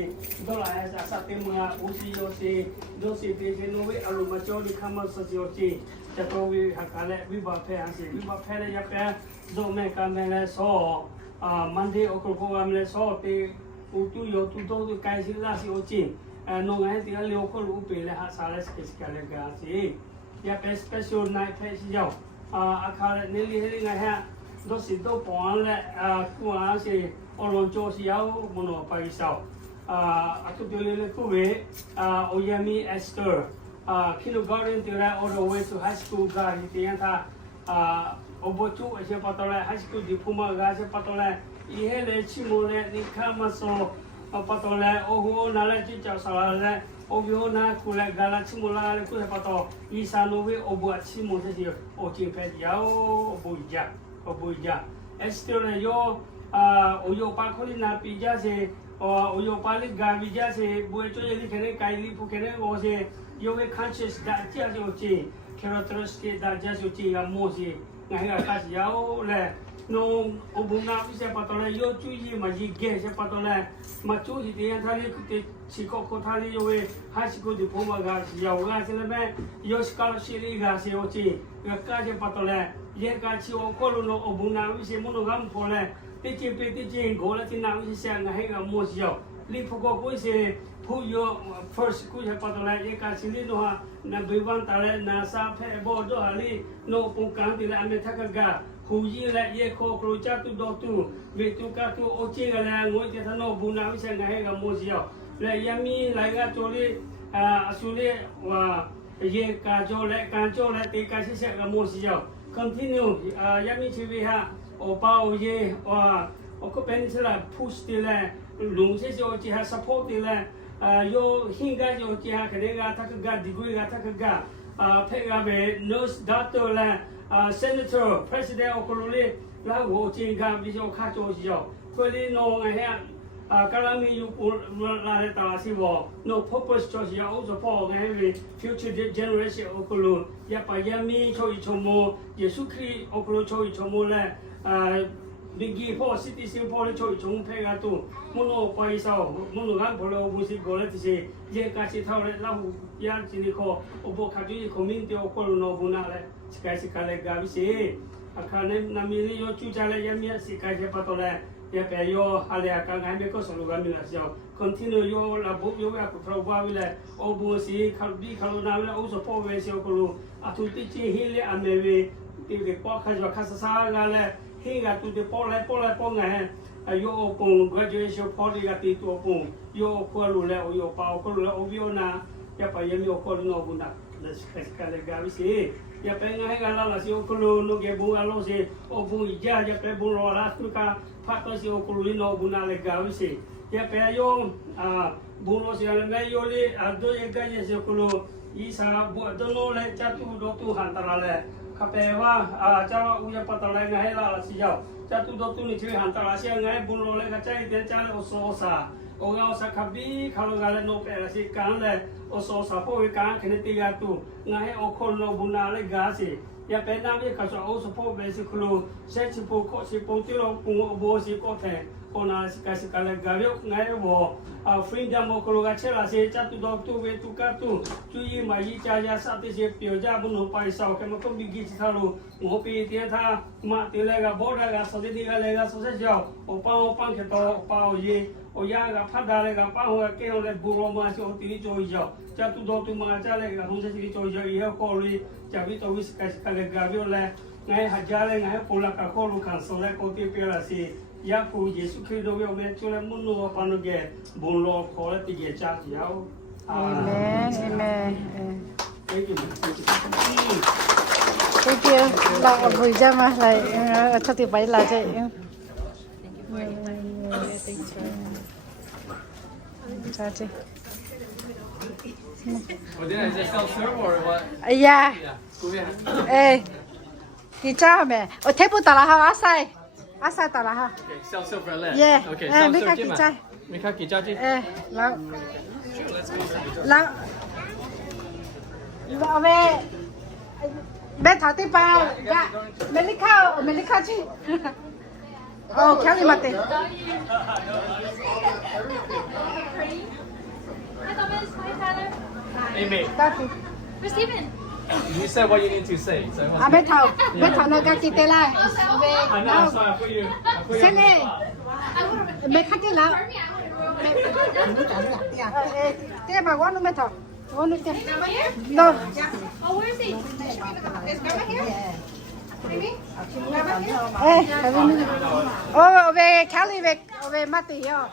do la asati mga usi yo si do si ti si no we alu ma cho di kama so si yo siจะตัววิหากาเลวิบัติแพ้สิวิบัติแพ้เลยยับแพ้โดนแม่การแม่เลยสอมันที่โอคุโกะมันเลยสอตีอุตุโยตุโตตุไกสิลาสิโอจิน้องไอ้ที่เลี้ยวก็รู้ไปเลยฮะสารสกิสกันเลยกันสิยับเป็น special night แพ้สิเจ้าอาคาเลนี่เรื่องไงฮะดูสิดูปอนเลยกูว่าสิอารมณ์โจสิเอามันออกไปสาวอาทุกเดือนเลยกูเวโอยามี Esther kindergarten to that all the way to high school ga ti yan tha obochu ase patole high school diploma ga ase patole ihe le chimo le ni kama so patole ohu na le chi cha sa le obyo na kule ga la chimo la le kule pato isa no we obo chimo se si o chi pe yao obuja Esther le yo oyo pa kholi na pi ja se oyo pa le ga bi ja se bu cho ye li khene kai li pu khene o se yo we conscious da chia jo chi characteristic da ja jo chi ya mo si ngai ga ka si yao le no obuna bi se patole yo chu yi ma ji ge se patole ma chu yi de tha li ku te chi ko tha li yo we high school diploma ga si yao ga se le me yo scholarship ga se o chi ga ka je patole ye ka chi o ko lo no obuna bi se mo no ga mo le ti chi go la ti na bi se ngai ga mo si yao li pu ko se who your first kuya patole ye ka sili no ha na biwan tale na sa phe bo do ali no pungkang ti la me thakaga hu yi la ye ko kro cha tu do tu me tu ka tu o chi ga la ngoi te thano bu na wi se nga he ga mo si yo le yami la ga to li asuli wa ye ka jo le kan jo le te ka si se ga mo si yo continue yami chi wi ha o pa o ye wa o ko pen sala push ti la lung se jo chi ha support ti la yo hinga yo chia krenga takaga diguiga takaga pega be nurse doctor la senator president okolole la ho chinga bijo kha cho jo kweli no nga ha kalami yu la ta si bo no purpose cho ya also for the future generation okolo ya pa yami cho i chomo yesu kri okolo cho i chomo la Bigi po citizen po le choi chung phe ga tu mono pai sao mono gan po lo bu si go le ti se ye ka chi thau le lahu ya chi ni ko obo kha ji community o ko no bu na le si ka le ga bi se akha ne na mi ri yo chu cha le ya mi si ka je pa to le ya pe yo ha le ka ngai me ko so lo ga mi la xiao continue yo la bu yo ya ko pro ba wi le obo si kha bi kha lo na le o so po we si o ko lo a tu ti chi hi le a me we ti ke ko kha jo kha sa ga le hinga tu de po nga yo pong graduation party ga ti tu pong yo ko lu le o yo pa ko lu le o bio na ya pa yemi o ko no bunda la ska le ga bi si ya pe nga ga la si o ko lu no ge bu ga lo si o bu ya pe bu lo la tu ka pa to si o ko lu no bunda le ga bi si ya pe yo bu lo si le me yo le do ye ga ye si ko lu i sa bu do no le cha tu do tu han ta la le ka pe wa cha u ya pa ta le nga he la si yao cha tu do tu ni chi han ta la si nga bu lo le ga cha de cha le o so sa o ga o sa ka bi ka lo ga le no pe la si kan le o so sa po wi kan khne ti ga tu nga he o khol no bu na le ga si ya pe na bi ka so o so po be si khlo se chi po ko si po ti lo pu bo si ko the ko na si ka le ga yo nga he bo freedom o ko ga che la si cha tu do tu we tu ka tu chu yi ma yi cha ya sa ti si pyo ja bu no pai sa ke ma ko bi gi chi tha lo ngo pi ti tha ma ti le ga bo da ga so ti ga le ga so se jao o pa ke to o pa o ye o ya ga pha da le ga pa ho ke o le bu ro ma so ti ni jo jao cha tu do tu ma cha le ga hong se ti jo jao ye ko li cha bi to wi ka le ga bi o le ngai ha ja le ngai po la ka ko lu kan so le ko ti pe la si ya ku Yesu Kristo we o me chu le mun no pa no ge bu lo ko le ti ge cha jao Amen. Amen. Thank you. Thank you. Là vui ra mà lại cho tiểu bảy là vậy. Chào chị. Well, did I just self-serve or what? Yeah. Yeah. Ê, đi cha mẹ. Ở thế bữa ta là ha asai ta là ha. Okay, self-serve for left. Yeah. Okay, Mấy cái self-serve cha. Mấy cái cha chứ? Ê, là. Sure, let's go. Là. về bên thảo tây ba dạ Melika chi kéo đi mặt tiền Amy, Where's Steven? you said what you need to say. So it must bên thảo nó cái kia tê lại về I know, I'm sorry, I put you xem đi bên khách đi nào tê bà quán nó bên thảo quán nó tê đâu Oh, where is he? Is Grandma here? Maybe? về Kelly về Matty yo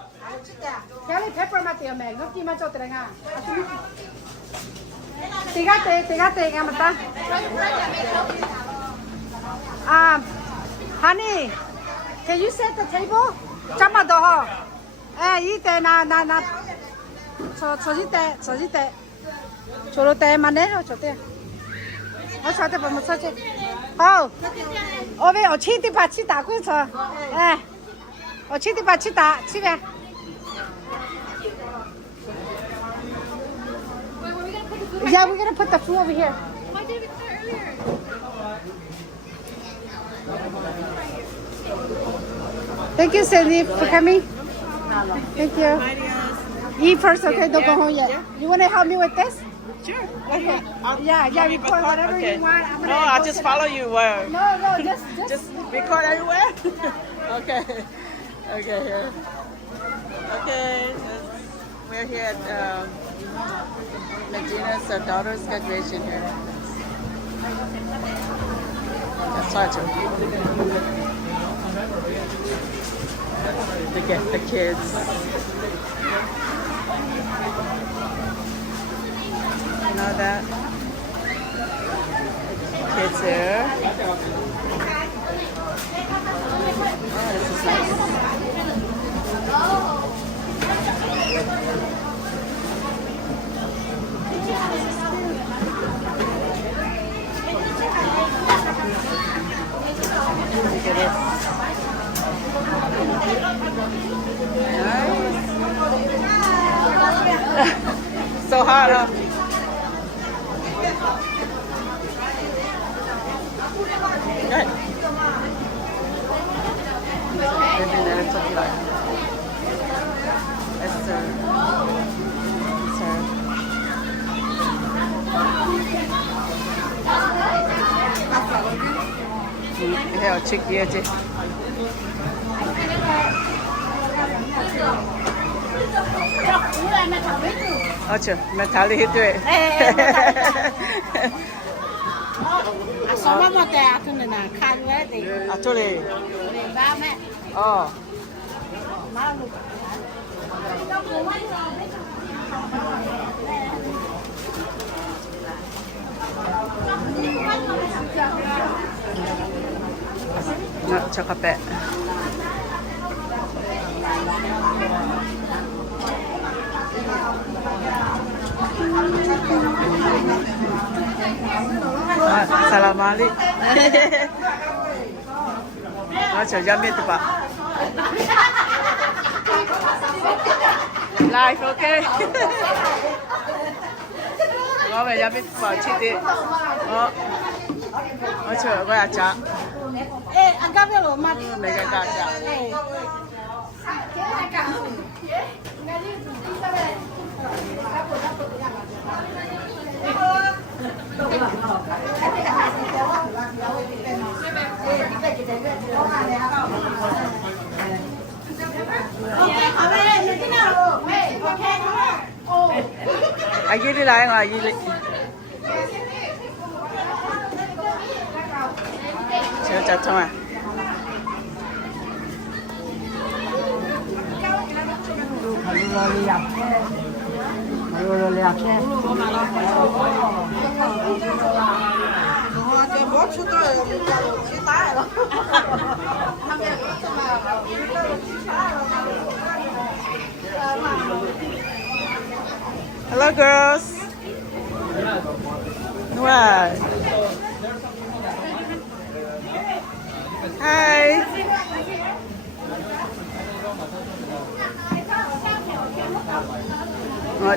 Kelly pepper Matty mẹ ngốc chi mà cho tê nga tiga nga mata honey can you set the table chama do ho y te na cho ji te cho te mane cho te cho te một sao chứ về ở chi thì bà chi打过车ở chi thì bà chi打去呗 Yeah, we're gonna put the food over here. Why did we start earlier? Thank you, Cindy, for coming. Thank you. Eat first, okay? Don't go home yet. You want to help me with this? Sure. Okay. Yeah, record whatever you want. No, I'll just follow you where. No, Just record everywhere. Okay. Okay, here. Okay, we're here at Medina's daughter's graduation here. That's hard to. To get the kids. You know that? Kids here. Oh, this is nice. Look at this. Nice. So hot, huh? Good. Maybe that's what you like. Esther. Hay ở trước kia chứ. Chưa, mẹ tháo đi hết rồi. Sao mà tè à, này nè, khai vậy thì. Chỗ này. Ba mẹ. No, cho caffè. Salam alaikum. Cho jammet pa. Live, okay. Nó về jammet pa chi đi. Chờ coi à cha. Anh gặp được rồi mà. Mấy cái cả cha. Ai đi lại ngoài đi. Chờ chặt thôi à. Hello, girls. Wow. Hi.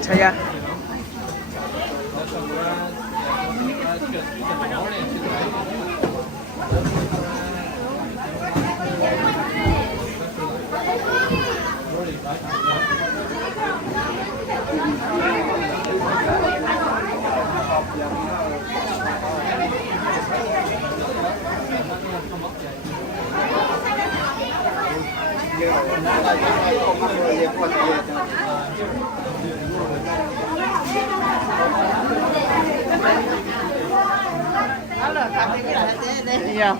Trời ơi. Yeah.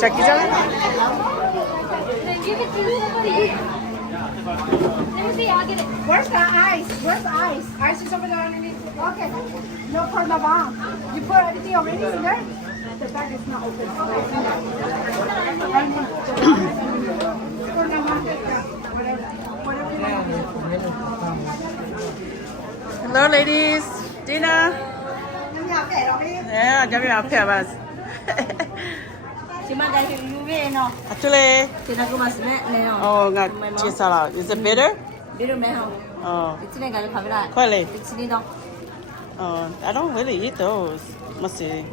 Jackie Chan? Give it to somebody. Let me see, I'll get it. Where's the ice? Where's the ice? Ice is over there underneath. Okay. No carnaval. You put everything already in there? The bag is not open. Hello, ladies. Dinner. Yeah, give me a pair of us. Actually, oh, not cheese salad. Is it bitter? Oh, quite oh, I don't really eat those. Must see.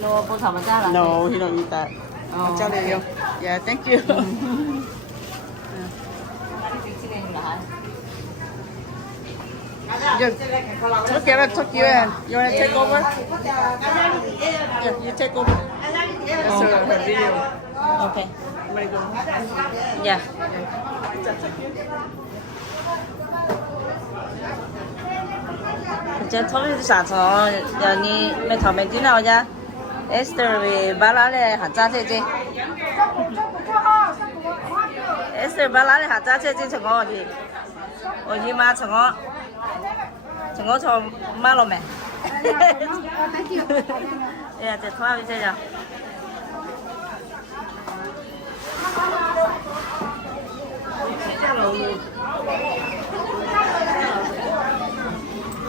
No, he don't eat that. I'll tell you. Yeah, thank you. Okay, I'll tuck you in. You want to take over? Yeah, you take over. That's her video. Okay. Yeah. Giờ thôi thì sao cho giờ ni mấy thằng mình đi nào nha Esther về ba lá này hạt cha chơi chơi Esther ba lá này hạt cha chơi chơi chẳng có gì ở gì mà chẳng có cho má lo mẹ dạ thì thôi bây giờ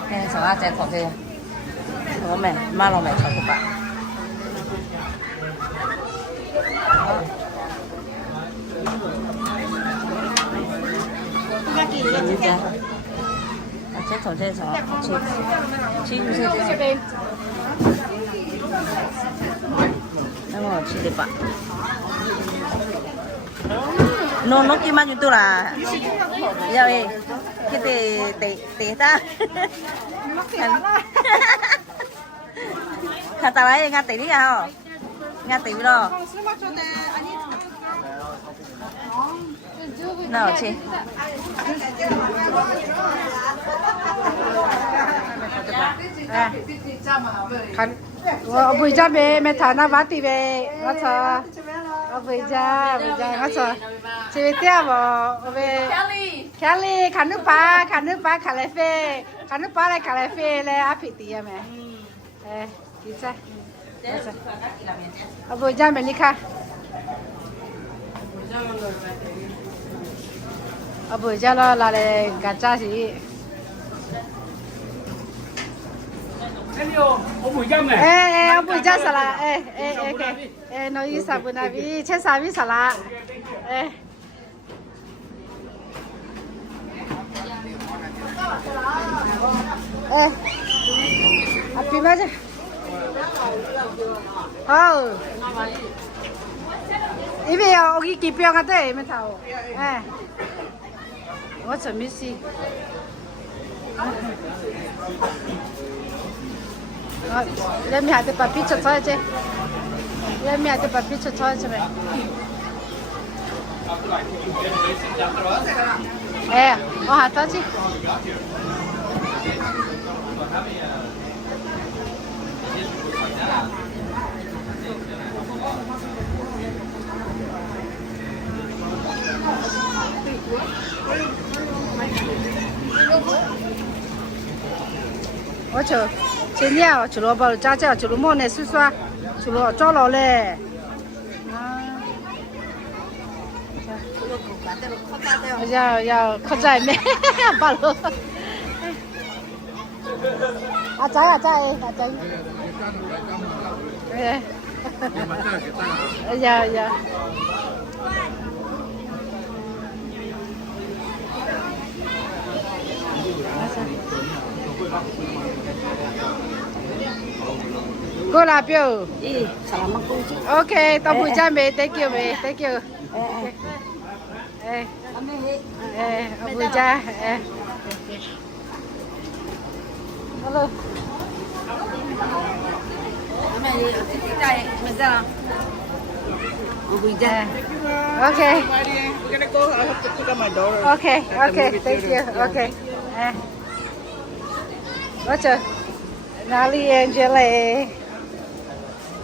cái sao á, chạy thọ thế, thọ mẹ, má lo mẹ thọ cái bạn. Gì vậy? Chạy thọ thế sao? Chi như thế thế. Em ngồi chi đấy bạn. Nó kia mà như tôi là, giờ đi. Cái tê ta khát lại ngắt tê đi à ngắt tê rồi nào chị bây giờ mẹ thằng nào bắt đi về bắt sao bây giờ bắt sao chị biết chưa về Kelly khăn nước ba cà phê này cà phê này áp phỉ à mẹ đi ra bây giờ mẹ đi khá bây giờ là gà cha gì ông Bùi Trâm này. Ông Bùi Trâm salad. Nói gì sao bữa nay chết sao biết salad. Happy birthday. 이미 여기 기병 같아 이미 타고. What's a missy? Let me have the picture touch. Let me have the picture touch. Touch. Ủa chị nhau chú lo bảo cha chú lo mua này xui xoa chú lo cho lo lẹ 要靠在面，巴罗。阿仔，哎，要。过来表。OK， 到回家没 ？Thank you， 没 ？Thank you。回家Hello。Okay. We're gonna go. I have to pick up my daughter. Okay. Thank you. Okay. What's up? Nali Angela.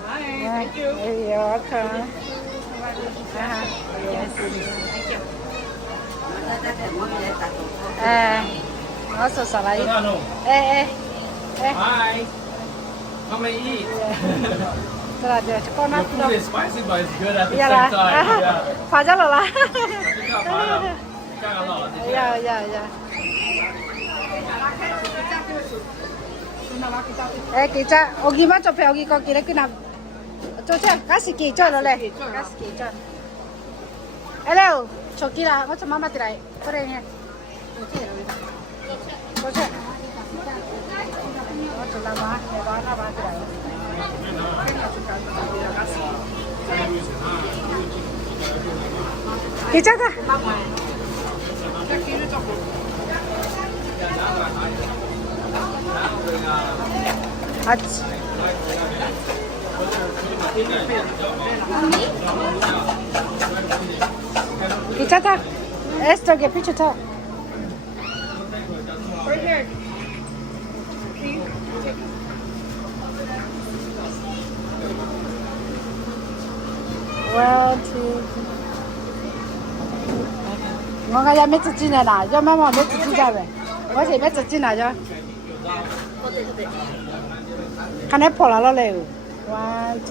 Hi. Thank you. You're welcome. Also salad. Hi. Come and eat. The food is spicy, but it's good at the same time. Yeah. 爬咗落啦。記者，我見乜做票，我見過幾多幾難，做啫，嗰時記咗落嚟，嗰時記咗。Hello，做幾啦？我做媽媽啲嚟，過嚟嘅。做啫。我做啦嘛，你話啦嘛啲嚟。記者㗎。Kita Esther, get picture top. Right here. 1, 2. 我家没纸巾的啦，要妈妈没纸巾在呗，我这没纸巾来着。看那破了嘞。1, 2, 3.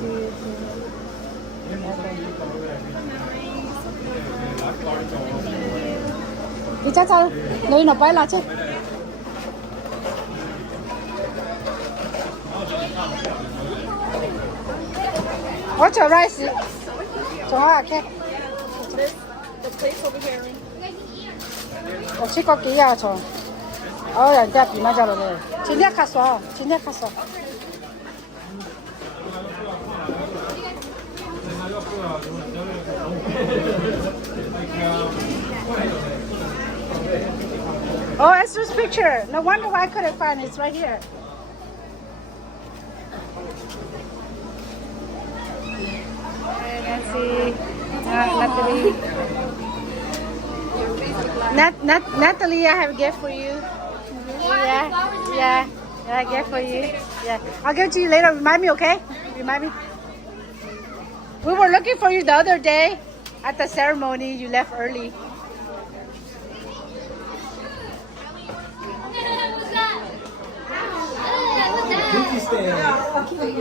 你家找你那摆拿去。What's your rice? 从哪看？ The place over here. 我去过几家从，哦，人家比那家了嘞，今天卡少。Oh, Esther's picture. No wonder why I couldn't find it. It's right here. Nancy, Natalie. Natalie, I have a gift for you. Yeah, a gift for you. Yeah, I'll give it to you later. Remind me, okay? Remind me. We were looking for you the other day at the ceremony. You left early.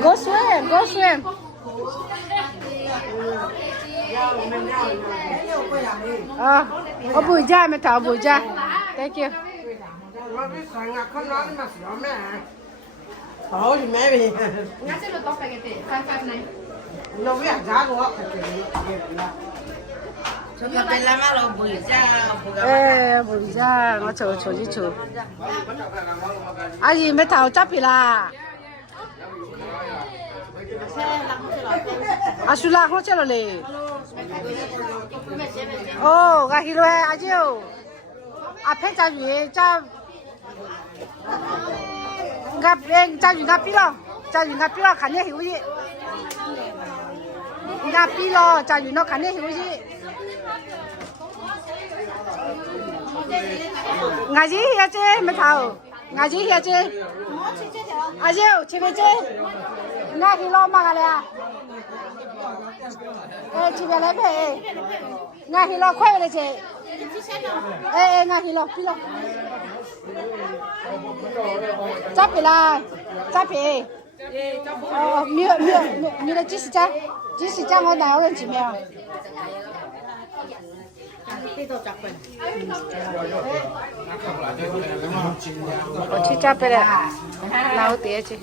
Go swim. Bùi da mẹ thảo bùi da. Thank you. Thôi thì mẹ đi. Nó biết giá của họ. bùi da, nó chờ chứ chờ. Gì mẹ thảo chấp thì là. Sula không chơi rồi. Oh, gà hilo à chứ. Phải cha gì cha. Cha gì ngáp pi lo khán nhé hiểu gì. Ngáp pi lo cha gì nó khán nhé hiểu gì. Ngà gì hả chứ mẹ thảo. Ngà gì hả chứ. Chứ chị mẹ chứ. Ngà hilo mà gà lẹ. Chị về lấy về. Ngà hilo khoe về chị. Ngà hilo pi lo. Chấp về là. Chấp về. Miêu là chỉ là cha ngon nào lên chị mèo. 어찌 잡으래 나오대지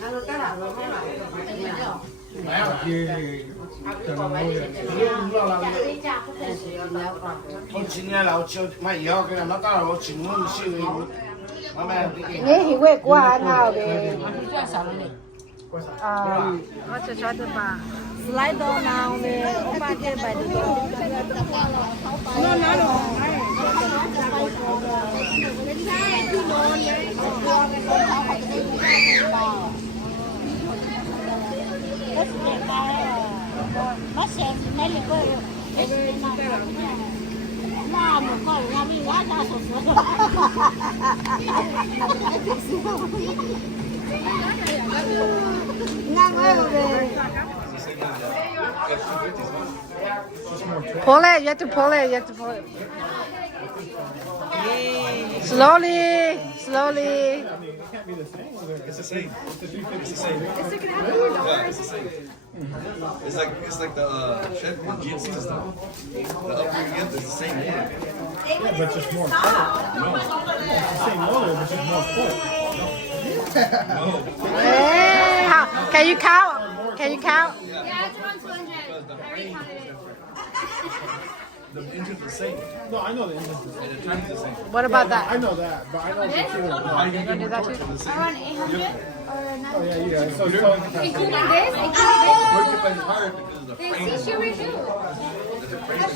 네 왜 qua nào để cho tôi bà slide đồ nào về ông ba kia bài đồ nó đồ nó sẽ mấy lần coi mà một coi là đi quá ra sổ ngang rồi pull it, you have to pull it, you have to pull it. Slowly, slowly. I mean, it can't be the same. It's the same. It's the 350. It's the same. Yeah, it's the same. It's like the shed jeans system. The upper end is the same motor. Yeah, but just more sport. No. It's the same motor, but just more sport. No. Hey, how, can you count? Can you count? Yeah, it's around 200. I already counted it. The engine's the same. No, I know the engine's the same. And the time's the same. What about that? I know that, but I know the How do you You do that too? Around 800 or Oh, yeah, you guys. So, including this? Work your place hard because of the frame. This she reduced.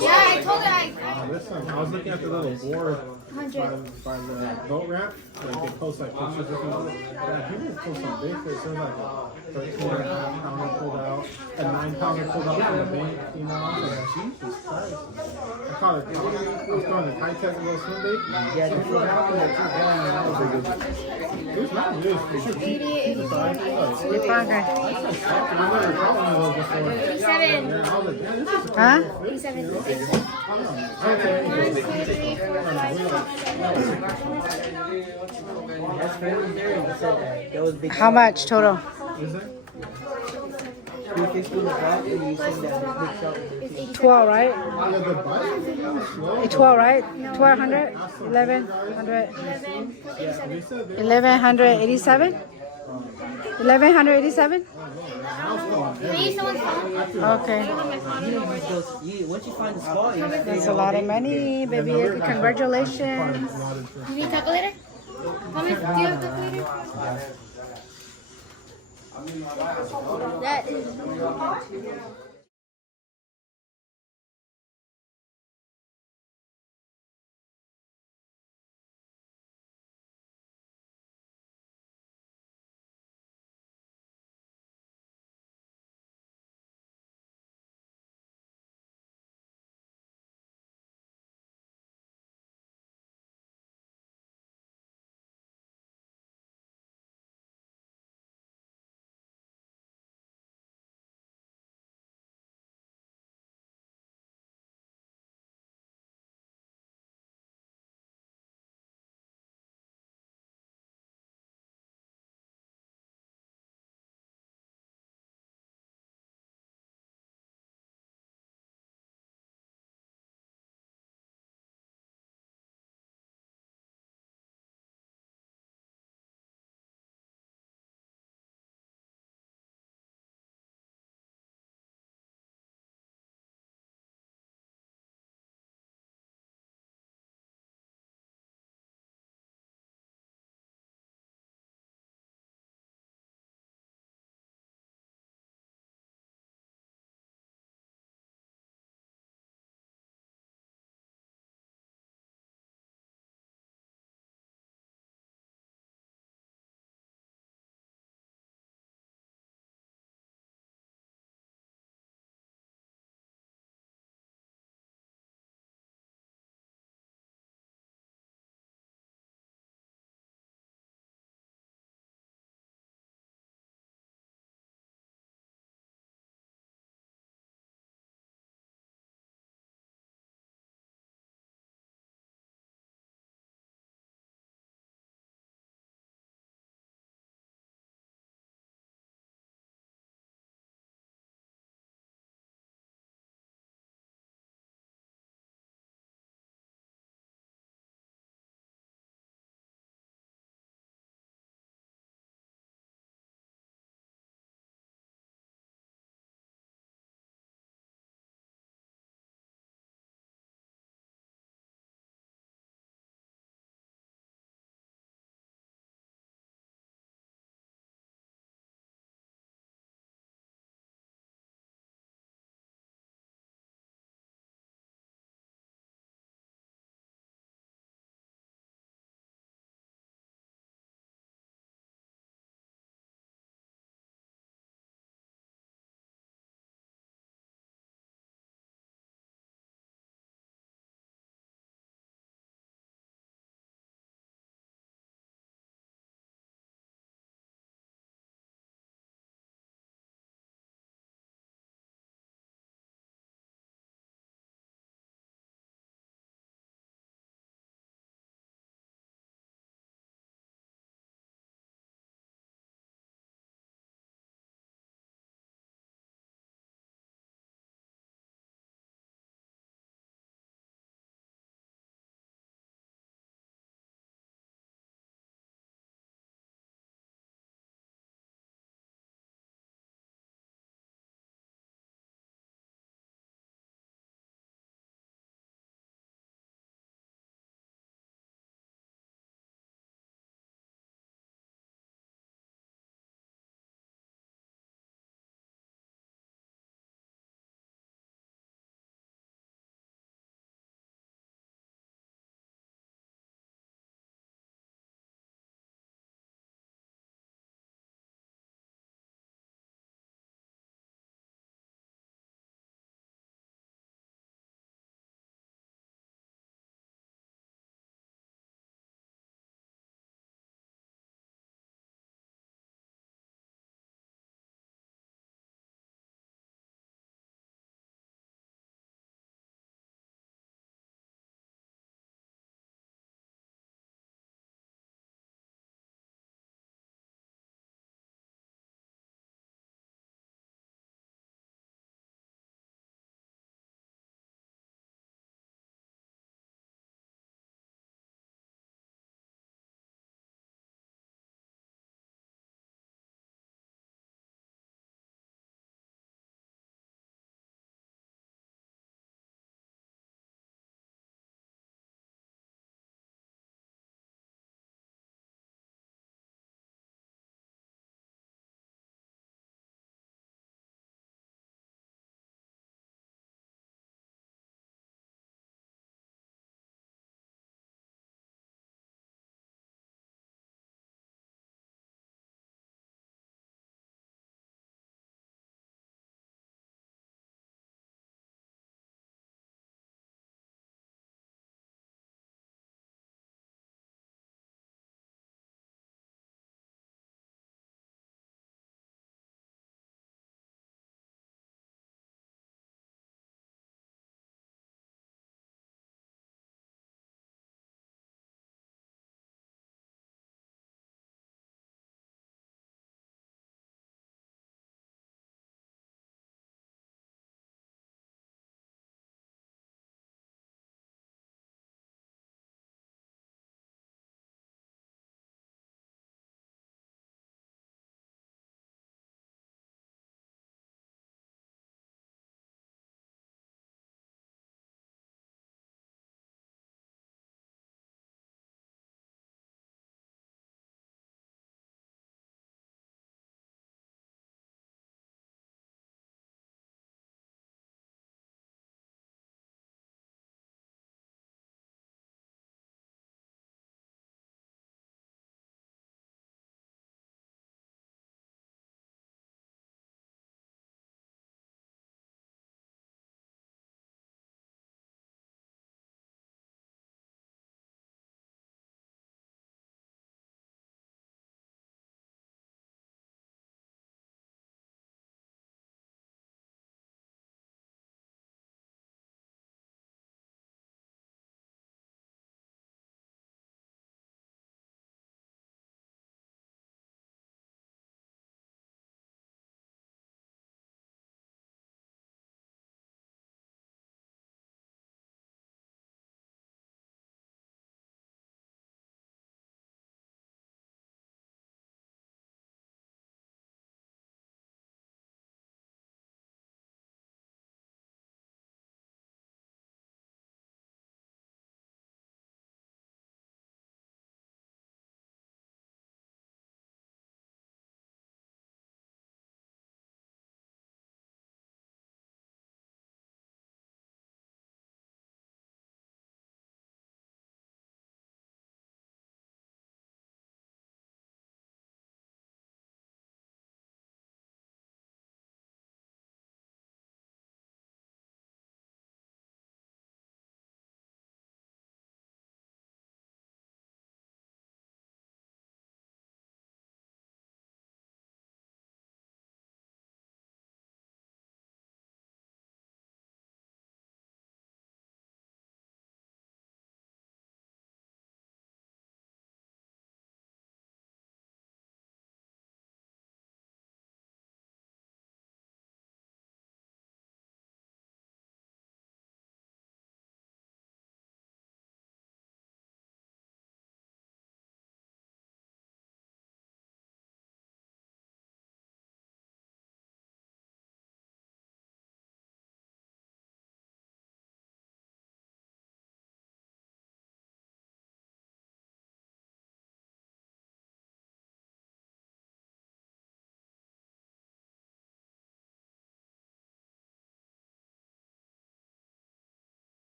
Yeah, I told her listen, I was looking at the little board by the boat ramp. Like they post like pictures of people. Yeah, people post some big fish. There's like a 13.5 pounder pulled out, a 9 pounder pulled out from the bank. You know, I was like, Jesus Christ. I caught it. I was throwing the kite test a little swim bait. Yeah, just pulled out and it took down and I was like, it was not really fish. 87. How much total? Is it? 12, right? 12, right? 1200? 1100? 1187? 1187? Okay. Once you find the spot, That's a lot of money, baby. Congratulations. You need a calculator? How much do you have a calculator? That is